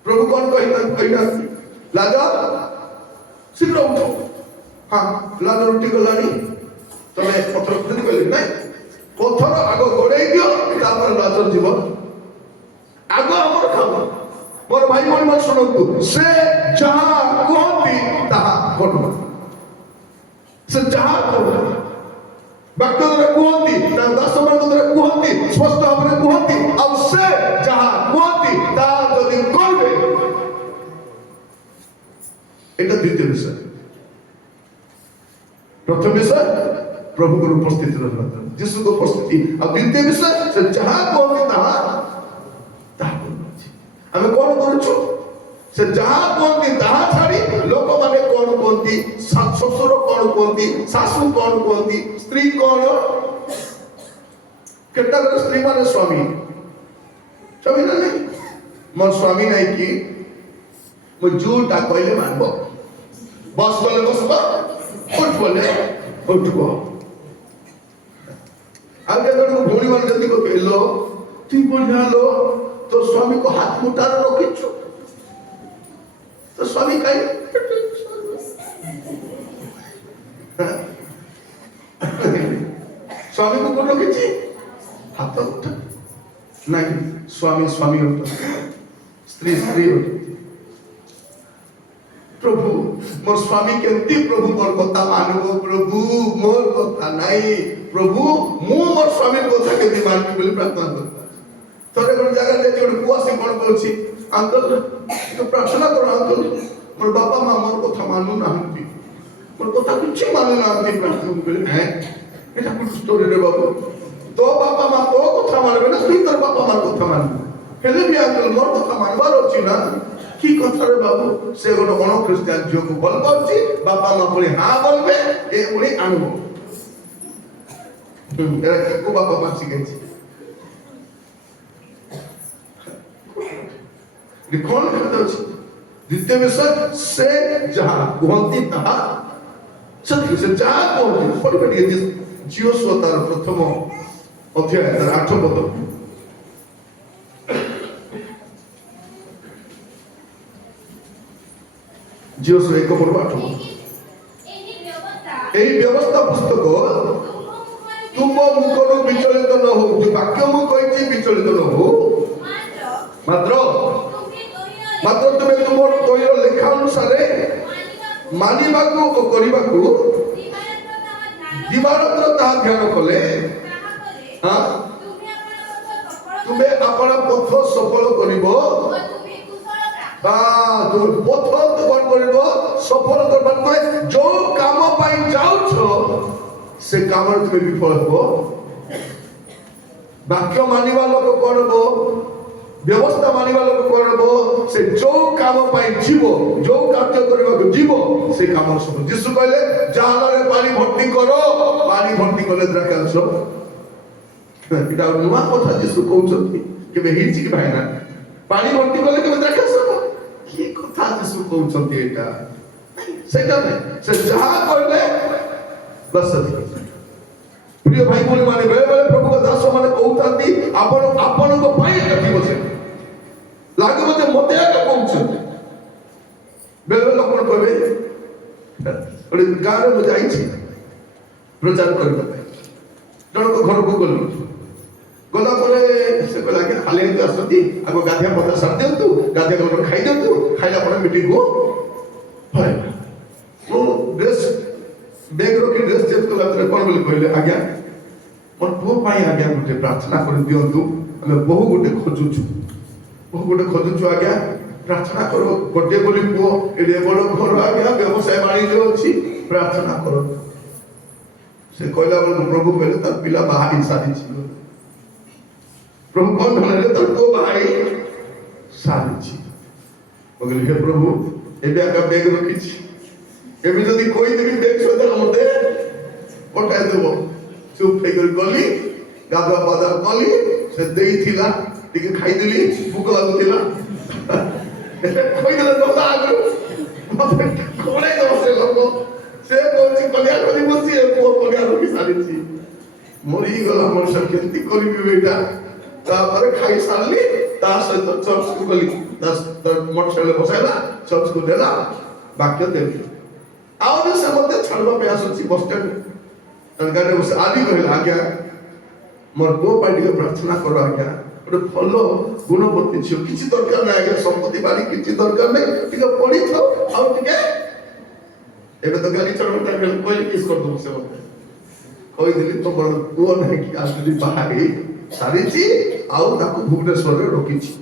प्रभु कौन कहना लाजा शीघ्र उठो हाँ लाजा रोटी गलानी तमे पत्थर खुदी कहले नहीं पत्थर आगो गोड़े दियो तापर लाजर जीवन आगो हमर खाओ मोर भाई मन मन सुनंतु से जहां कहती ताहा घटना से जहां कहती बाक्यद्वारा कहती ता दासमान द्वारा कहती स्पष्ट भाବରେ कहती ଆଉ ସେ ଯାହା कहती ତା ଯଦି କରିବେ এটা দ্বিতীয় বিষয় प्रथम विषय प्रभु को उपस्थिति रहना जिसु को उपस्थिति अब द्वितीय विषय से जहां कहती ताहा हमें कौन करूछु से जहां कहती ताहा छाड़ी लोक माने कौन कहती ससुर कौन कहती सासू कौन कहती स्त्री कौन केटा कर स्त्री माने स्वामी ना नहीं मोर स्वामी नहीं कि मो झूठा कहले मानबो बस बोले बसबो उठ बोले उठब आगे जन भौणी मान जल्दी को लो तुम बढ़िया लो तो स्वामी को हाथ मुठार रखिच तो स्वामी कहीं स्वामी को कौन रखिच हाथ उठा नहीं स्वामी स्वामी उठा स्त्री स्त्री उठा प्रभु मोर स्वामी केमती प्रभु मोर कथा मानबो प्रभु मोर कथा नहीं प्रभु मु मोर स्वामी कथा केमती मानबी बोली प्रार्थना करता थोड़े कोन जगह जे जोड पुआ से कोन बोलछि अंकल तो प्रार्थना करो अंकल मोर बाबा मां मोर कथा मानु नाहंती मोर कथा कुछ मानु नाहंती प्रार्थना बोले हैं एटा कुछ स्टोरी रे बाबू तो बाबा मां तो कथा मानबे ना तू तोर बाबा मां कथा मानबे हेले भी अंकल मोर कथा मानबार अछि ना की कथा रे बाबू से गोटे अण ख्रिस्टियान झील को भल पाची बापा माँ पुणी हाँ बोलबे ए पुणी आनब को बापा माँ शिखे कौन कहते द्वितीय विषय से जहाँ कहती ताहा सत्य से जहाँ कहती पढ़ पढ़िए जियो स्वतार प्रथम अध्याय 8 पद जियो से एक पद 8 एही व्यवस्था पुस्तक तुम मुखर विचलित न हो जो वाक्य मु कहिछि विचलित न हो मात्र मात्र तुम तुम तोर लेखा अनुसार मानिबाकू करिबाकू दिवारात्र ता ध्यान कले हां तुमे अपन पथ सफल करिवो तुम पथ कौन करिवो सफल करबार तो जो काम पाई जाउछो से काम तुमे विफल हो वाक्य मानिबा लोक करबो व्यवस्था मानिबा लोक करबो से जो काम पाई जीवो जो कार्य करबा को जीवो से काम सब यीशु कहले जाहारे पानी भर्ती करो पानी भर्ती करले द्राक्षारस इटा नुवा कथा यीशु कहउछथि केबे हिची कि भाइना पानी भर्ती करले केबे द्राक्षारस की कथा यीशु कहउछथि एटा सेटा नै से जहा करले बस प्रिय भाई बोले माने बेले बेले प्रभु का दास माने कहउतांती आपण आपण को पाई कथि बसे लागे मते मते का कहउछथि बेले बेले लोक कहबे ओले गारे में जाई छी प्रचार करबा जण को घर को गलो गला परे से कहला के खाली तो आसती आगो गाधिया पता सार दियंतु गाधिया गलो खाई दियंतु खाइला पर मीटिंग को भाई वो ड्रेस बैग रो की ड्रेस चेंज करला तरे कोन बोली कहले आज्ञा मोर पो पाई आज्ञा गुटे प्रार्थना कर दियंतु हमें बहु गुटे खोजुछु आज्ञा प्रार्थना करो गोटे बोली पो एडे बड़ घर आज्ञा व्यवसाय वाणिज्य अछि प्रार्थना करो से कहला बोल प्रभु कहले त पिला बाहरी सारी छी प्रभु कौन कहले त को बाहरी सारी छी बोले हे प्रभु एबे का बैग रखी छी एबे जदी कोई देबी बैग सोदे मते पटाय देबो चुप हे कर गली गाधवा पादा गली से देई थिला टिके खाई देली भूख लागुतिला कोई देला दोला आगु मते कोले दो से लोगो से कोची कलिया कली बसी को कलिया रखी सारी छी मरी गला मोर सब केंती करबी बेटा तापर खाई सारली ता सहित चर्च को गली 10 मोटरसाइकिल बसाइला चर्च को देला वाक्य देली आउर से मते छलवा पे आसुची बस स्टैंड तनगारे उस आदि कहला आज्ञा मोर को पार्टी के प्रार्थना करो आज्ञा ओटे फलो गुणवती छियो किछि दरकार नै आज्ञा संपत्ति बाड़ी किछि दरकार नै टिके पड़ी थो आ टिके एबे तो गाली चढ़ता गेल कोई किस कर दो से मते कोई दिली तो बड़ को नै कि आजली बाहरी सारी छी आउ ताको भुवनेश्वर रे रोकी छी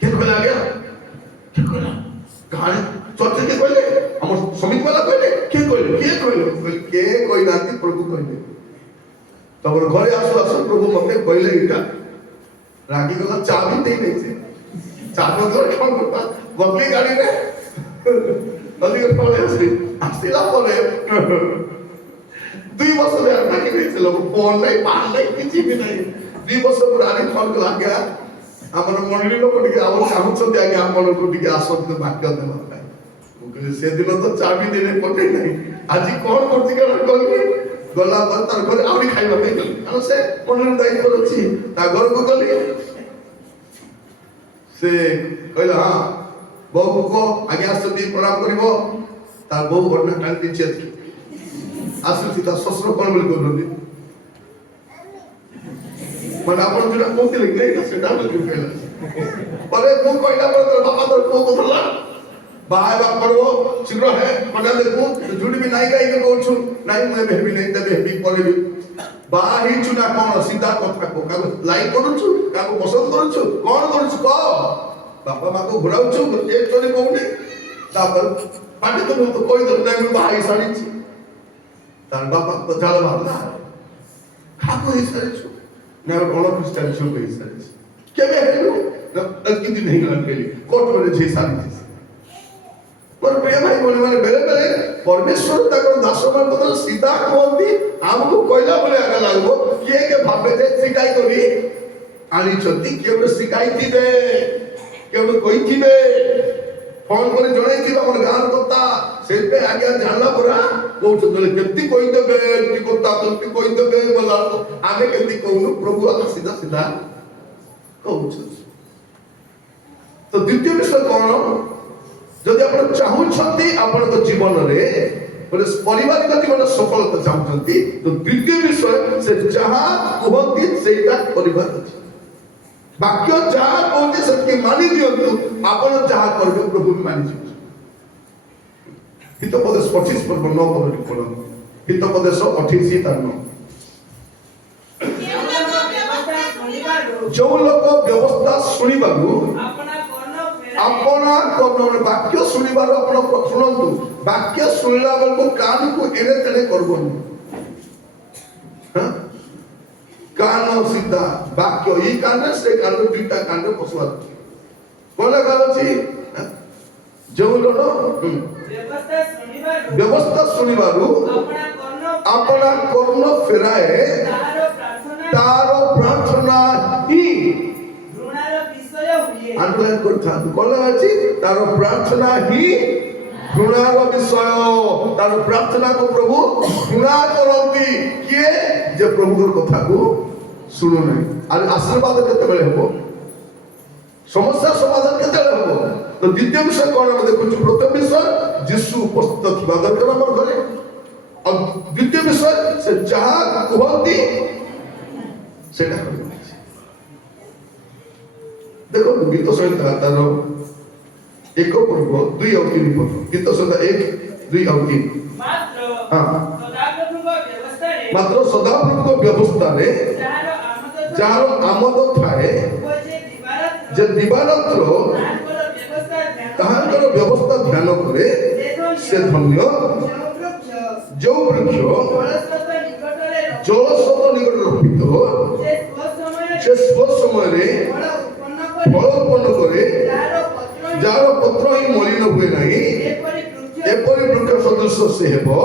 के कहला आज्ञा के कहला गाड़ी चर्च के कहले हम समिति वाला कहले के कोई नाती प्रभु कहले तब घरे आसु प्रभु मते कहले इटा रागी गला चाबी दे नै से चाबी तो कोन करता बदली गाड़ी रे नदी के पले आसिला पले 2 वर्ष ले रागी रे से लोग फोन नै पान नै किछि भी नै 2 वर्ष पुरानी फोन को लाग्या हमर मंडली लोक टिके आउ चाहछथि आगे आपन को टिके आसत वाक्य देबा से दिन तो चाबी देने पटे नहीं ଆଜି କଣ କରୁଛି କେବେ ଗଲି ଗଲା ପରେ ତାର ଘରେ ଆହୁରି ଖାଇବା ପାଇଁ ଗଲି କାରଣ ସେ ମନରେ ଦାୟିତ୍ୱ ଅଛି ତା ଘରକୁ ଗଲି ସେ କହିଲା ହଁ ବୋହୂକୁ କହ ଆଜ୍ଞା ଆସୁଛନ୍ତି ପ୍ରଣାମ କରିବ ତା ବୋହୂ ଘଟଣା ଟାଣି ଦେଇଛି ଆଜି ଆସୁଛି ତା ଶ୍ୱଶୁର କଣ ବୋଲି କହୁଛନ୍ତି ମାନେ ଆପଣ ଯୋଉଟା କହୁଥିଲେ କି ସେଟା କହିଲା ପରେ ମୁଁ କହିଲା ପରେ ତୋର ବାପା ତୋର ପୁଅ କହୁଥିଲା ବାହା ହେବା ପଡିବ ଶୀଘ୍ର ହେ ମନା ଦେଖୁ ଯୋଉଠି ବି ନାଇଁ କାହିଁକି କହୁଛୁ ନାଇଁ ମୁଁ ଏବେ ହେବି ନାଇଁ ତେବେ ହେବି ପରେ ବି ବାହା ହେଇଛୁ ନା କଣ ସିଧା କଥା କହ କାହାକୁ ଲାଇକ୍ କରୁଛୁ କାହାକୁ ପସନ୍ଦ କରୁଛୁ କଣ କରୁଛୁ କହ ବାପା ମାକୁ ଘୁରାଉଛୁ ଏ ଚୋରି କହୁନି ତାପରେ ପାଟି ତ ମୁଁ ତ କହିଦେବୁ ନାଇଁ ମୁଁ ବାହା ହେଇ ସାରିଛି ତାର ବାପା ତ ଝାଳ ବାହାରିଲା କାହାକୁ ହେଇସାରିଛୁ ନା ଅଣ ଖ୍ରୀଷ୍ଟିଆନ ଝିଅକୁ ହେଇସାରିଛି କେବେ ହେଲୁ କିଛି ଦିନ ହେଇଗଲାଣି କହିଲି କୋର୍ଟ ମ୍ୟାରେଜ ହେଇସାରିଛି ମୋର ପ୍ରିୟ ଭାଇ ଭଉଣୀ ମାନେ ବେଳେ ବେଳେ ପରମେଶ୍ୱର ତାଙ୍କର ଦାସମାନଙ୍କ ସିଧା କୁହନ୍ତି ଆମକୁ କହିଲା ଭଳି ଆଗ ଲାଗିବ କିଏ କିଏ ଭାବେ ଯେ ଶିକାଇ କରି ଆଣିଛନ୍ତି କିଏ ଗୋଟେ ଶିଖାଇଥିବେ କିଏ ଗୋଟେ କହିଥିବେ ଫୋନ କରି ଜଣାଇଥିବେ ଆମର ଗାଁର କଥା ସେଇଥିପାଇଁ ଆଜ୍ଞା ଜାଣିଲା ପରା କହୁଛନ୍ତି କେମିତି କହିଦେବେ ଏମିତି କଥା କେମିତି କହିଦେବେ ଗଲା ଆମେ କେମିତି କହୁନୁ ପ୍ରଭୁ ଆମେ ସିଧା ସିଧା କହୁଛନ୍ତି ତ ଦ୍ୱିତୀୟ ବିଷୟ କଣ ଯଦି ଆପଣ ଚାହୁଁଛନ୍ତି ଆପଣଙ୍କ ଜୀବନରେ ଗୋଟେ ପାରିବାରିକ ଜୀବନ ସଫଳତା ଚାହୁଁଛନ୍ତି ତ ଦ୍ୱିତୀୟ ବିଷୟ ସେ ଯାହା କୁହନ୍ତି ସେଇଟା କରିବାର ଅଛି ବାକ୍ୟ ଯାହା କହୁଛି ସେତିକି ମାନି ଦିଅନ୍ତୁ ଆପଣ ଯାହା କରିବେ ପ୍ରଭୁ ବି ମାନିଯିବେ ହିତୋପଦେଶ 25 ପର୍ବ 9 ପଦଟି ପଢ଼ନ୍ତୁ ହିତୋପଦେଶ 28 ତାର 9 ଯୋଉ ଲୋକ ବ୍ୟବସ୍ଥା ଶୁଣିବାକୁ अपना कर्ण वाक्य शुणिबार आपण शुणु वाक्य शुणिला बेलू कान को एने तेने करबनी कान सीधा वाक्य ई कान से कान दुईटा कान पसुआ कोन कान अछि जो लोनो व्यवस्था शुणिबारु अपना कर्ण फेराए तारो प्रार्थना ही अंडरलाइन करता कौन अछि तार प्रार्थना ही घृणार विषय तार प्रार्थना को प्रभु घृणा करती किए जे प्रभु कथा को सुनु नहीं और आशीर्वाद केते बेले हो समस्या समाधान केते बेले हो तो द्वितीय विषय कौन हम देखु प्रथम विषय यीशु उपस्थित थिबा दरकार हमर घरे और द्वितीय विषय से जहां कहती सेटा करबो देखो गीत संहिता तार एक पर्व 2 और 3 पद गीत संहिता 1 2 और 3 मात्र सदाप्रभुଙ୍କ ବ୍ୟବସ୍ଥାରେ ଯାହାର ଆମୋଦ ଥାଏ ଯେ ଦିବାରାତ୍ର ତାହାଙ୍କର ବ୍ୟବସ୍ଥା ଧ୍ୟାନ କରେ ସେ ଧନ୍ୟ ଯୋଉ ବୃକ୍ଷ ଜଳସ୍ରୋତ ନିକଟରେ ରୋପିତ ସେ ସ୍ୱ ସମୟରେ फल उत्पन्न करे जार पत्र ही मलिन हुए नहीं एपरि वृक्ष सदृश से हेबो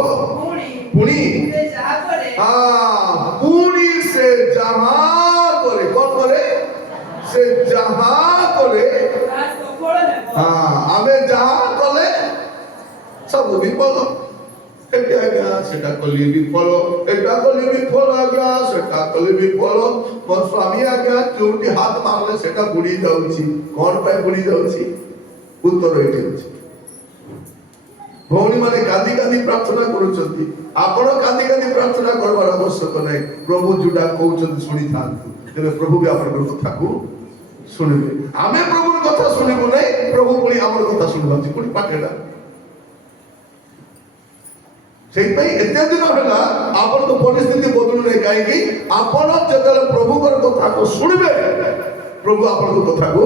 पुणी पुणी से जहाँ करे कौन करे से जहाँ करे आमे जहाँ कले सब विफल एटा आज्ञा सेटा कली विफल एटा कली विफल आज्ञा सेटा कली विफल मोर स्वामी आज्ञा जोटी हाथ मारले सेटा बुड़ी जाउची कोन पाए बुड़ी जाउची उत्तर एठी अछि भौणी माने कादी कादी प्रार्थना करूचंती आपण कादी कादी प्रार्थना करबार आवश्यक नै प्रभु जुडा कहउचंती सुनी थांतु तबे प्रभु भी आपन कथा को सुनिबे आमे प्रभु कथा सुनिबो नै प्रभु पुनी हमर कथा सुनिबाची पुनी पाटेडा सेइपई एते दिन होला आपन तो परिस्थिति बदलु नै काहे कि आपन जतले प्रभु कर कथा को सुनिबे प्रभु आपन को कथा को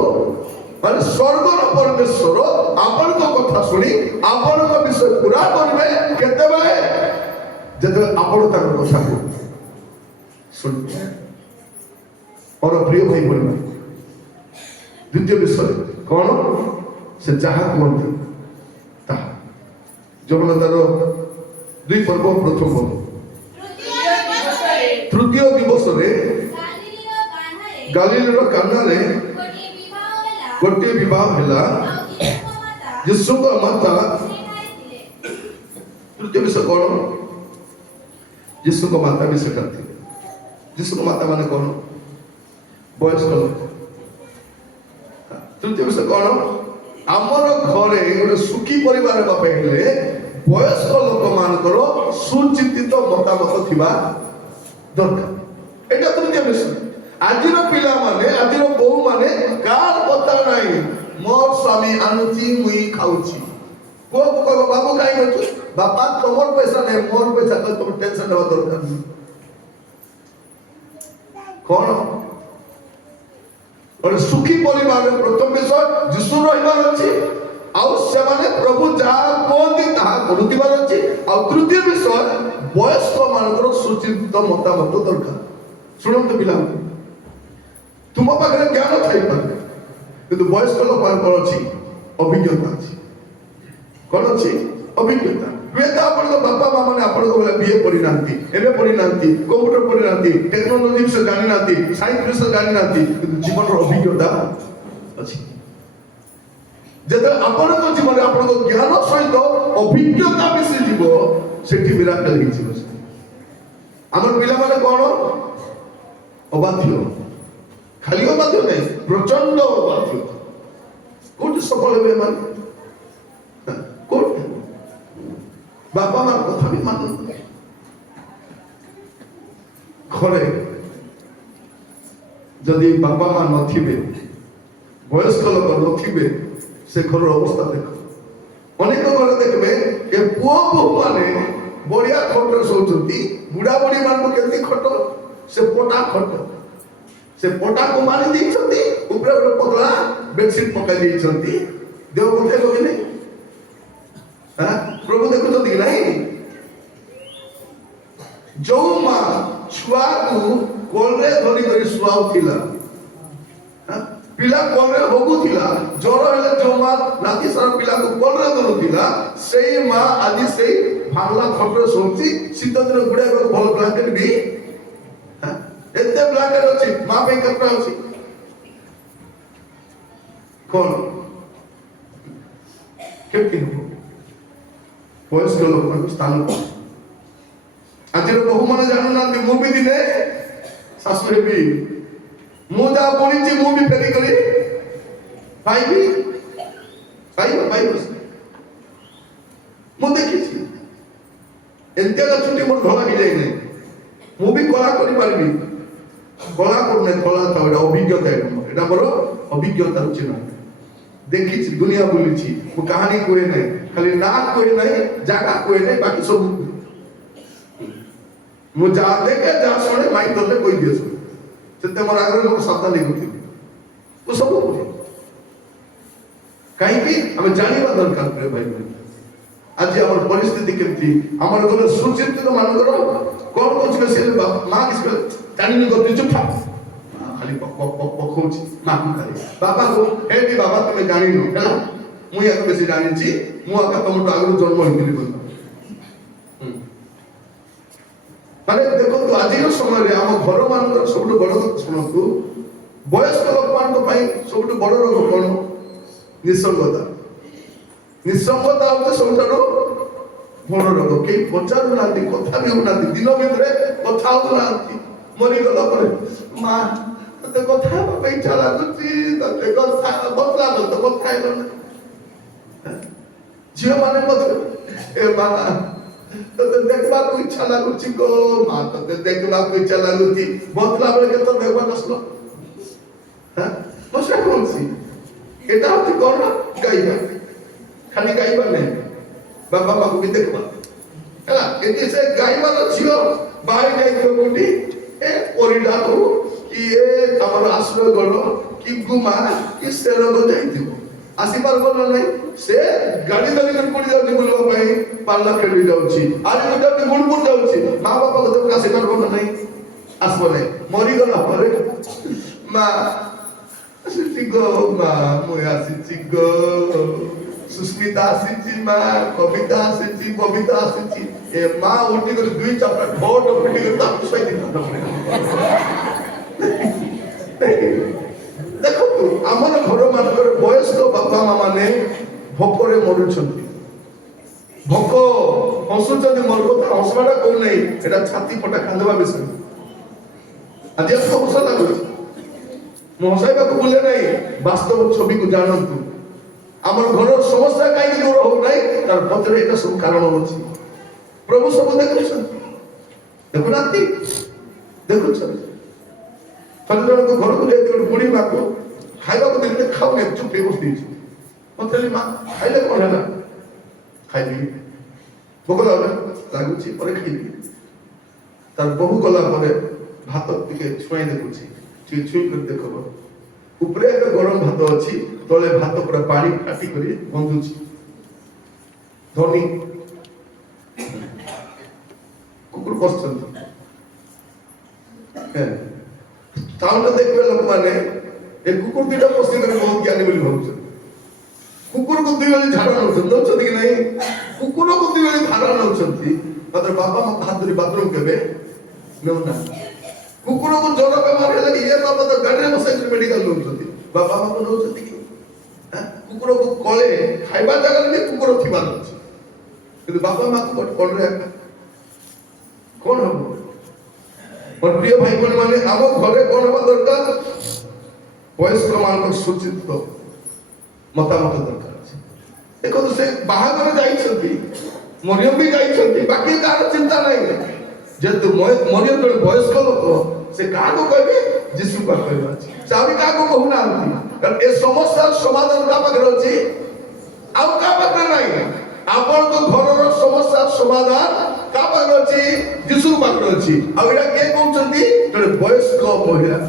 माने स्वर्गर परमेश्वर आपन को कथा सुनी आपन को विषय पूरा करबे केते बेले जतले आपन तार कथा को सुनिबे और प्रिय भाई बोलबे द्वितीय विषय कोन से जहा कोंती ता जगन्नाथर 2 पर्व प्रथम तृतीय दिवस रे गालील काना रे गोटे विवाह हैला यीशु का माता ତୃତୀୟ ବିଷୟ କଣ? ଯୀଶୁଙ୍କ ମାତା ବି ସେଠାରେ ଥିଲେ। ଯୀଶୁଙ୍କ ମାତା ମାନେ କଣ? ବୟସ୍କ ଲୋକ। ତୃତୀୟ ବିଷୟ କଣ? ଆମର ଘରେ ଗୋଟେ ସୁଖୀ ପରିବାର ହେବା ପାଇଁ ହେଲେ ବୟସ୍କ ଲୋକମାନଙ୍କର ସୁଚିନ୍ତିତ ମତାମତ ଥିବା ଦରକାର। ଏଇଟା ତୃତୀୟ ବିଷୟ। ଆଜିର ପିଲାମାନେ, ଆଜିର ବୋହୂ ମାନେ କାହାର କଥା ନାହିଁ, ମୋର ସ୍ୱାମୀ ଆଣୁଛି ମୁଇଁ ଖାଉଛି। ପୁଅକୁ କହିବ ବାବୁ କାହିଁ କରୁଛୁ? ବାପା ତମର ପଇସା ନାହିଁ, ମୋର ପଇସା, ତମର ଟେନସନ ନେବା ଦରକାର ନାହିଁ। କଣ ଗୋଟେ ସୁଖୀ ପରିବାରରେ ପ୍ରଥମ ବିଷୟ ଯୀଶୁ ରହିବାର ଅଛି, ଆଉ ସେମାନେ ପ୍ରଭୁ ଯାହା କୁହନ୍ତି ତାହା କରୁଥିବାର ଅଛି। ଆଉ ତୃତୀୟ ବିଷୟ ବୟସ୍କ ମାନଙ୍କର ସୁଚିନ୍ତିତ ମତାମତ ଦରକାର। ଶୁଣନ୍ତୁ ପିଲାମାନେ, ତୁମ ପାଖରେ ଜ୍ଞାନ ଥାଇପାରେ, କିନ୍ତୁ ବୟସ୍କ ଲୋକମାନଙ୍କର ଅଛି ଅଭିଜ୍ଞତା ଅଛି। କଣ ଅଛି? ଅଭିଜ୍ଞତା। ହୁଏତ ଆପଣଙ୍କ ବାପା ମା ମାନେ ଆପଣଙ୍କ ଭଳିଆ ବିଏ ପଢିନାହାନ୍ତି, ଏବେ ପଢିନାହାନ୍ତି, କମ୍ପ୍ୟୁଟର ପଢିନାହାନ୍ତି, ଟେକ୍ନୋଲୋଜି ବିଷୟ ଜାଣିନାହାନ୍ତି, ସାଇନ୍ସ ବିଷୟ ଜାଣିନାହାନ୍ତି, କିନ୍ତୁ ଜୀବନର ଅଭିଜ୍ଞତା ଅଛି। ଯେତେବେଳେ ଆପଣଙ୍କ ଜୀବନରେ ଆପଣଙ୍କ ଜ୍ଞାନ ସହିତ ଅଭିଜ୍ଞତା ମିଶିଯିବ, ସେଠି ମିରାକଲ ହେଇଯିବ। ଆମର ପିଲାମାନେ କଣ? ଅବାଧ୍ୟ। ଖାଲି ଅବାଧ୍ୟ ନାହିଁ, ପ୍ରଚଣ୍ଡ ଅବାଧ୍ୟ। କୋଉଠି ସଫଳ ହେବେ ଏମାନେ? କୋଉଠି? ବାପା ମାର କଥା ବି ମାନନ୍ତି। ଘରେ ଯଦି ବାପା ମା ନଥିବେ, ବୟସ୍କ ଲୋକ ନଥିବେ, ସେ ଘରର ଅବସ୍ଥା ଦେଖ। ଅନେକ ଘରେ ଦେଖିବେ ଏ ପୁଅ ବୋହୂ ମାନେ ବଢିଆ ଖଟରେ ଶୋଉଛନ୍ତି, ବୁଢା ବୁଢୀ ମାନଙ୍କୁ କେମିତି ଖଟ? ସେ ପଟା ଖଟ। ସେ ପଟାକୁ ମାରି ଦେଇଛନ୍ତି, ଉପରେ ଗୋଟେ ପତଳା ବେଡସିଟ୍ ପକାଇ ଦେଇଛନ୍ତି। ଦେହ ବଧେଇବ କି ନାହିଁ? ପ୍ରଭୁ ଦେଖୁଛନ୍ତି କି ନାହିଁ? ଯୋଉ ମା ଛୁଆକୁ କୋଳରେ ଧରିକରି ଶୁଆଉଥିଲା, ପିଲା କୋଳରେ ହଗୁଥିଲା, ଜ୍ୱର ହେଲେ ଯୋଉ ମା ରାତି ସାରା ପିଲାକୁ କୋଳରେ ଧରୁଥିଲା, ସେଇ ମା ଆଜି ସେଇ ଭାଙ୍ଗଲା ଖଟରେ ଶୋଉଛି। ଶୀତ ଦିନ ଗୁଡାକ ଭଲ ବ୍ଲାଙ୍କେଟ ବି, ଏତେ ବ୍ଲାଙ୍କେଟ ଅଛି, ମା ପାଇଁ କପଡା ଅଛି। କଣ କେମିତି ହବ? ବୟସ୍କ ଲୋକମାନଙ୍କୁ ସ୍ଥାନ। ଆଜିର ବୋହୂ ମାନେ ଜାଣୁନାହାନ୍ତି, ମୁଁ ବି ଦିନେ ଶାଶୁ ହେବି, ମୁଁ ଯାହା ପଢିଛି ମୁଁ ବି ଫେରି କରି ପାଇବି। ମୁଁ ଦେଖିଛି ଏମିତିଆ ଛୁଟି ମୋର ଧଳା ହେଇଯାଇ ନାହିଁ, ମୁଁ ବି କଳା କରିପାରିବି। କଳା କରୁନାହିଁ, କଳା ଥାଉ, ଏଇଟା ଅଭିଜ୍ଞତା। ଏଇଟା ମୋର ଅଭିଜ୍ଞତା ଅଛି ନା, ଦେଖିଛି, ଦୁନିଆ ବୁଲିଛି। ମୁଁ କାହାଣୀ କୁହେ ନାହିଁ, ଖାଲି ନା କୁହେ ନାହିଁ, ଜାଗା କୁହେ ନାହିଁ, ବାକି ସବୁ ମୁଁ ଯାହା ଦେଖେ, ଯାହା ଶୁଣେ, ମାଇ ଧରଲେ କହିଦିଏ ସବୁ। ସେତେ ମୋର ଆଗରେ ଲୋକ ସାବଧାନ ହେଇଥିବି, ମୁଁ ସବୁ କୁହେ। କାହିଁକି? ଆମେ ଜାଣିବା ଦରକାର ପ୍ରିୟ ଭାଇ ଭାଇ, ଆଜି ଆମର ପରିସ୍ଥିତି କେମିତି। ଆମର ଘର ସୁଚିନ୍ତିତ ମାନଙ୍କର କଣ କହୁଛି? ସେ ମା କିଛି ଜାଣିନି, ଗତି ଚୁପ ଖାଲି ପକଉଛି ମାକୁ ଖାଲି। ବାପାକୁ ହେ ବି ବାବା ତମେ ଜାଣିନ ହେଲା, ମୁଁ ୟାକୁ ବେଶୀ ଜାଣିଛି, ମୁଁ ଆକା ତମଠୁ ଆଗରୁ ଜନ୍ମ ହେଇଥିଲି ବୋଲି। ମାନେ ଦେଖନ୍ତୁ, ଆଜିର ସମୟରେ ଆମ ଘର ମାନଙ୍କର ସବୁଠୁ ବଡ କଥା ଶୁଣନ୍ତୁ, ବୟସ୍କ ଲୋକମାନଙ୍କ ପାଇଁ ସବୁଠୁ ବଡ ରୋଗ କଣ? ନିଃସଙ୍ଗତା। ନିଃସଙ୍ଗତା ହଉଛି ସବୁଠାରୁ ବଡ ରୋଗ। କେହି ପଚାରୁନାହାନ୍ତି, କଥା ବି ହଉନାହାନ୍ତି, ଦିନ ଭିତରେ କଥା ହଉନାହାନ୍ତି। ମରିଗଲା ପରେ ମା ତତେ କଥା ହେବା ପାଇଁ ଇଚ୍ଛା ଲାଗୁଛି, ତତେ କଥା ବଦଲା ତ କଥା ହେଇଗଲ। ଝିଅ ମାନେ ମଧ୍ୟ ଏ ମା ତତେ ଦେଖିବାକୁ ଇଚ୍ଛା ଲାଗୁଛି ଗୋ ମା, ତତେ ଦେଖିବାକୁ ଇଚ୍ଛା ଲାଗୁଛି, ବଦଲା ବେଳେ କେତେ ଦେଖିବାକୁ ଆସିଲ? ମୁଁ ସେ କହୁଛି এটা হচ্ছে কর্ণ গাইবা, খালি গাইবা নেই, বাবা বাবু ବି ଦେଖିବା ହେଲା। ଏଠି ସେ ଗାଇବାର ଝିଅ ବାହାରି ଯାଇଥିବ କୋଉଠି, ଏ ପରିଡ଼ା ହଉ କି ଏ ଆମର ଆଶ୍ରୟଗଡ଼ କି ଗୁମା କି ସେରଗ ଯାଇଥିବ, ଆସିପାରିବ ନା ନାହିଁ? ସେ ଗାଡ଼ି ଧରିକରି କୋଉଠି ଯାଉଛି ବୁଲିବା ପାଇଁ, ପାଲା ଖେଳି ଯାଉଛି, ଆଜି ଗୋଟେ ଗୁଣପୁର ଯାଉଛି, ମା ବାପା କଥା ଆସିପାରିବ ନା ନାହିଁ? ଆସିବ ନାହିଁ। ମରିଗଲା ପରେ ମା ଆସିଛି ଗୋ ମା, ମୁଁ ଆସିଛି ଗୋ, ସୁସ୍ମିତା ଆସିଛି ମା, କବିତା ଆସିଛି, ବବିତା ଆସିଛି। ଏ ମା ଉଠି କରି ଦୁଇ ଚାପଡ଼ା ଢୋଟ ପିଟି କରି ତାକୁ ଦେଖନ୍ତୁ, ଆମର ଘର ମାନଙ୍କର ବୟସ୍କ ବାପା ମା ମାନେ ଭୋକରେ ମରୁଛନ୍ତି, ଭୋକ ହସୁଛନ୍ତି ମୋର କଥା ହସବାଟା କହୁ ନାହିଁ ଏଟା ଛାତି ଫଟା କାନ୍ଦବା ବିଷୟ ଆଜି ଆମକୁ ହସ ଲାଗୁଛି ମୁଁ ହସାଇବାକୁ ଭୁଲେ ନାହିଁ ବାସ୍ତବ ଛବିକୁ ଜାଣନ୍ତୁ ଆମର ଘରର ସମସ୍ୟା କାହିଁକି ଦୂର ହଉନାହିଁ ତାର ପଛରେ ଏଇଟା ସବୁ କାରଣ ଅଛି ପ୍ରଭୁ ସବୁ ଦେଖୁଛନ୍ତି ଦେଖୁନାହାନ୍ତି ଦେଖୁଛନ୍ତି ଥରେ ଜଣଙ୍କ ଘରକୁ ଯାଇଥିଲି ଗୋଟେ ବୁଢୀ ମାକୁ ଖାଇବାକୁ ଦେଲେ ଖାଉନି ଚୁପ ହେଇ ବସି ଦେଇଛି ମତେ ମା ଖାଇଲେ କଣ ହେଲା ଖାଇଲି ଭୋକ ଲାଗୁଛି ପରେ ଖାଇଲି ତାର ବୋହୁ ଗଲା ପରେ ଭାତ ଟିକେ ଛୁଆଇ ଦେଖୁଛି ଟିକେ ଛୁଇଁ କରି ଦେଖ ଉପରେ ଏକ ଗରମ ଭାତ ଅଛି ତଳେ ଭାତ ପୁରା ପାଣି କାଟି କରି ବନ୍ଧୁଛି ଧନୀ କୁକୁର ବସିଛନ୍ତି ଟାଉନରେ ଦେଖିବେ ଲୋକମାନେ ଏ କୁକୁର ଦୁଇଟା ବସି କରି ବହୁତ ଜ୍ଞାନୀ ବୋଲି ଭାବୁଛନ୍ତି କୁକୁରକୁ ଦୁଇ ବେଳି ଝାଡ଼ା ନେଉଛନ୍ତି କି ନାହିଁ କୁକୁରକୁ ଦୁଇ ବେଳି ଝାଡ଼ା ନେଉଛନ୍ତି ମାତ୍ର ବାପା ମା ହାତ ଧରି ବାଥରୁମ କେବେ ନେଉନାହାନ୍ତି କୁକୁରକୁ ଜର ବେମାର ହେଲେ ଇଏ ବାପା ତ ଗାଡ଼ିରେ ବସାଇକି ମେଡିକାଲ ନେଉଛନ୍ତି ବାପା ମାକୁ ନେଉଛନ୍ତି କି କୁକୁରକୁ କଳେ ଖାଇବା ଜାଗାରେ ବି କୁକୁର ଥିବାର ଅଛି କିନ୍ତୁ ବାପା ମାକୁ ଗୋଟେ କଳରେ କଣ ହବ ମୋର ପ୍ରିୟ ଭାଇ ଭଉଣୀ ମାନେ ଆମ ଘରେ କଣ ହବା ଦରକାର ବୟସ୍କ ମାନଙ୍କର ସୁଚିତ ମତାମତ ଦରକାର ଅଛି ଦେଖନ୍ତୁ ସେ ବାହାଘର ଯାଇଛନ୍ତି ମରିୟମ ବି ଯାଇଛନ୍ତି ବାକି କାହାର ଚିନ୍ତା ନାହିଁ ଯେହେତୁ ମରିୟମ ଜଣେ ବୟସ୍କ ଲୋକ ସେ କାହାକୁ କହିବେ ଯୀଶୁକୁ କହିବା ଅଛି ସେ ଆହୁରି କାହାକୁ କହୁନାହାନ୍ତି କାରଣ ଏ ସମସ୍ୟାର ସମାଧାନ କାହା ପାଖରେ ଅଛି ଆଉ କାହା ପାଖରେ ନାହିଁ ଆପଣଙ୍କ ଘରର ସମସ୍ୟାର ସମାଧାନ କାହା ପାଖରେ ଅଛି ଯୀଶୁ ପାଖରେ ଅଛି ଆଉ ଏଇଟା କିଏ କହୁଛନ୍ତି ଜଣେ ବୟସ୍କ ମହିଳା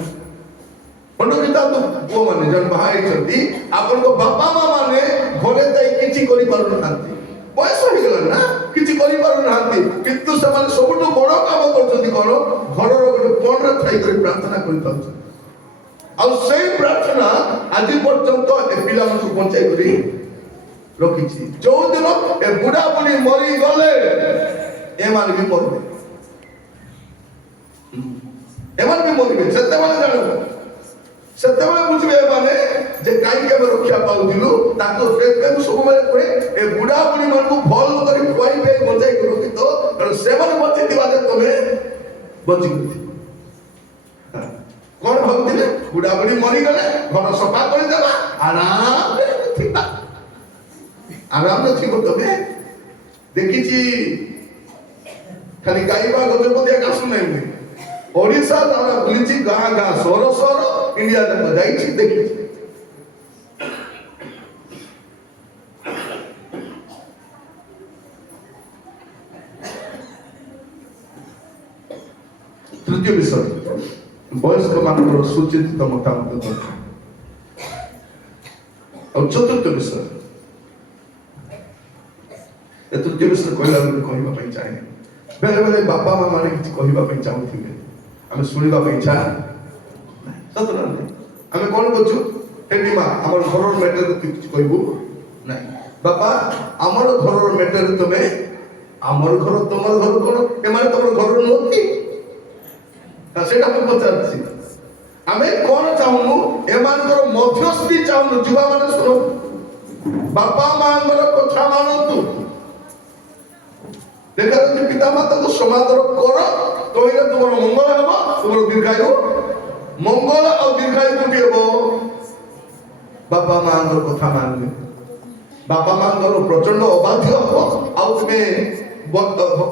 ପୁଅ ମାନେ ଜଣେ ବାହା ହେଇଛନ୍ତି ଆପଣଙ୍କ ବାପା ମା ମାନେ ଘରେ ଯାଇ କିଛି କରିପାରୁନାହାନ୍ତି ବୟସ ହେଇଗଲା ନା କିଛି କରିପାରୁନାହାନ୍ତି କିନ୍ତୁ ସେମାନେ ସବୁଠୁ ବଡ କାମ କରୁଛନ୍ତି କଣ ଘରର ଗୋଟେ କୋଣରେ ଥାଇକରି ପ୍ରାର୍ଥନା କରିଥାଉଛନ୍ତି ଆଉ ସେଇ ପ୍ରାର୍ଥନା ଆଜି ପର୍ଯ୍ୟନ୍ତ ଏ ପିଲାମାନଙ୍କୁ ବଞ୍ଚାଇ କରି ରଖିଛି ଯୋଉଦିନ ଏ ବୁଢା ବୁଢୀ ମରିଗଲେ ଏମାନେ ବି ମରିବେ ସେତେବେଳେ ଜାଣିବ ସେତେବେଳେ ବୁଝିବେ ଏମାନେ ଯେ କାହିଁକି ଆମେ ରକ୍ଷା ପାଉଥିଲୁ ତାଙ୍କୁ ସବୁବେଳେ କୁହେ ଏ ବୁଢା ବୁଢୀ ମାନଙ୍କୁ ଭଲ କରି ଖୁଆଇବେ ବଞ୍ଚାଇକି ରଖିତ କାରଣ ସେମାନେ ବଞ୍ଚିଥିବା ଯେ ତମେ ବଞ୍ଚିଥିବ କଣ ଭାବୁଥିଲେ ବୁଢା ବୁଢୀ ମରିଗଲେ ଘର ସଫା କରିଦେବା ଆରାମରେ ଥିବ ତମେ ଦେଖିଛି ଖାଲି ଗାଇବା ଗଜପତି ଏକା ଶୁଣେନି ଓଡ଼ିଶା আমরা ବୁଲିଛି ଗାଁ ଗାଁ ସହର ସହର ଇଣ୍ଡିଆ ଯାକ ଯାଇଛି ଦେଖିଛି ତୃତୀୟ ବିଷୟ ବୟସ୍କ ମାନଙ୍କର ସୁଚିନ୍ତିତ ମତାମତ ଦରକାର ଆଉ ଚତୁର୍ଥ ବିଷୟ ଏ ତୃତୀୟ ବିଷୟ କହିଲା କହିବା ପାଇଁ ଚାହେଁ ବେଳେ ବେଳେ ବାପା ମା ମାନେ କିଛି କହିବା ପାଇଁ ଚାହୁଁଥିବେ ଆମେ ଶୁଣିବା ପାଇଁ ଇଚ୍ଛା ସତରେ ଆମେ କଣ କରୁଛୁ ହେବି ମା ଆମର ଘରର ମ୍ୟାଟର କିଛି କହିବୁ ନାହିଁ ବାପା ଆମର ଘରର ମ୍ୟାଟର ତମେ ଆମର ଘର ତମର ଘର କଣ ଏମାନେ ତମର ଘର ନୁହନ୍ତି ସେଇଟା ମୁଁ ପଚାରୁଛି ଆମେ କଣ ଚାହୁଁନୁ ଏମାନଙ୍କର ମଧ୍ୟସ୍ଥି ଚାହୁଁନୁ ଯୁବା ମାନେ ଶୁଣ ବାପା ମାଙ୍କର କଥା ମାନନ୍ତୁ ଦେଖାଯାଉଛି ପିତା ମାତାଙ୍କୁ ସମାଦର କର କହିଲେ ତୁମର ମଙ୍ଗଳ ହେବ ତୁମର ଦୀର୍ଘାୟୁ ମଙ୍ଗଳ ଆଉ ଦୀର୍ଘାୟୁ କୋଉଠି ହେବ ବାପା ମାଙ୍କର କଥା ମାନିବେ ବାପା ମାଙ୍କର ପ୍ରଚଣ୍ଡ ଅବାଧ୍ୟ ହେବ ଆଉ ତୁମେ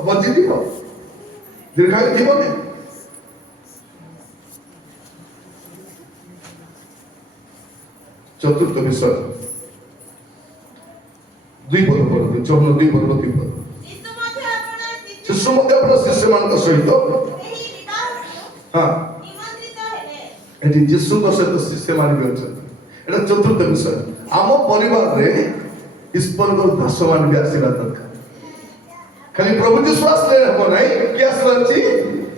ବଞ୍ଚିଥିବ ଦୀର୍ଘାୟୁ ଥିବନି ଚତୁର୍ଥ ବିଷୟ 2 ପଦ ପଢନ୍ତୁ ଚୌନ 2 ପଦ 3 ପଦ ଶିଶୁ ମଧ୍ୟ ଆପଣ ଶିଶୁମାନଙ୍କ ସହିତ ଏଠି ଯୀଶୁଙ୍କ ସହିତ ଶିଷ୍ୟମାନେ ବି ଅଛନ୍ତି ଏଟା ଚତୁର୍ଥ ବିଷୟ ଆମ ପରିବାରରେ ଈଶ୍ୱରଙ୍କର ଦାସମାନେ ବି ଆସିବା ଦରକାର ଖାଲି ପ୍ରଭୁ ଯୀଶୁ ଆସିଲେ ହେବ ନାହିଁ କି ଆସିବା ଅଛି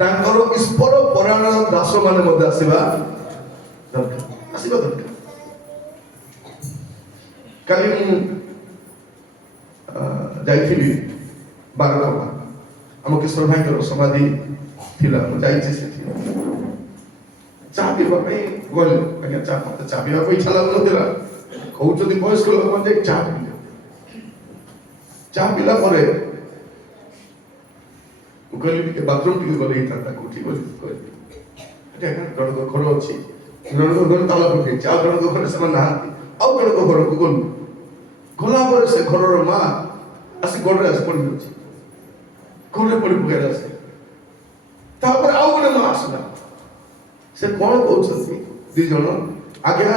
ତାଙ୍କର ଈଶ୍ୱର ପରାୟଣ ଦାସମାନେ ମଧ୍ୟ ଆସିବା ଦରକାର କାଲି ମୁଁ ଯାଇଥିଲି ବାରକମା ଆମ କିଶୋର ଭାଇଙ୍କର ସମାଧି ଥିଲା ମୁଁ ଯାଇଛି ସେଠି ଚାହା ପିଇବା ପାଇଁ ଗଲି ଆଜ୍ଞା ଚାହା ପିଇବାକୁ ଇଚ୍ଛା ଲାଗୁନଥିଲା କହୁଛନ୍ତି ବୟସ୍କ ଲୋକମାନେ ଯାଇକି ଚାହା ପିଇଲେ ଚା ପିଲା ପରେ ମୁଁ କହିଲି ଟିକେ ବାଥରୁମ୍ ଟିକେ ଗଲେ ହେଇଥାନ୍ତା କୋଉଠି ବୋଲି କହିଲି ଜଣଙ୍କ ଘର ଅଛି, ଜଣଙ୍କ ଘରେ ତାଲା ପକେଇଛି, ଆଉ ଜଣଙ୍କ ଘରେ ସେମାନେ ନାହାନ୍ତି, ଆଉ ଜଣଙ୍କ ଘରକୁ ଗଲୁ। ଗଲା ପରେ ସେ ଘରର ମା ଆସି ଗୋଡ଼ରେ ଆସି ପଡ଼ିଯାଉଛି, ଗୋଡ଼ରେ ପଡ଼ି ପକାଇଲା ସେ। ତାପରେ ଆଉ ଗୋଟେ ମା ଆସିଲା, ସେ କଣ କହୁଛନ୍ତି ଦି ଜଣ, ଆଜ୍ଞା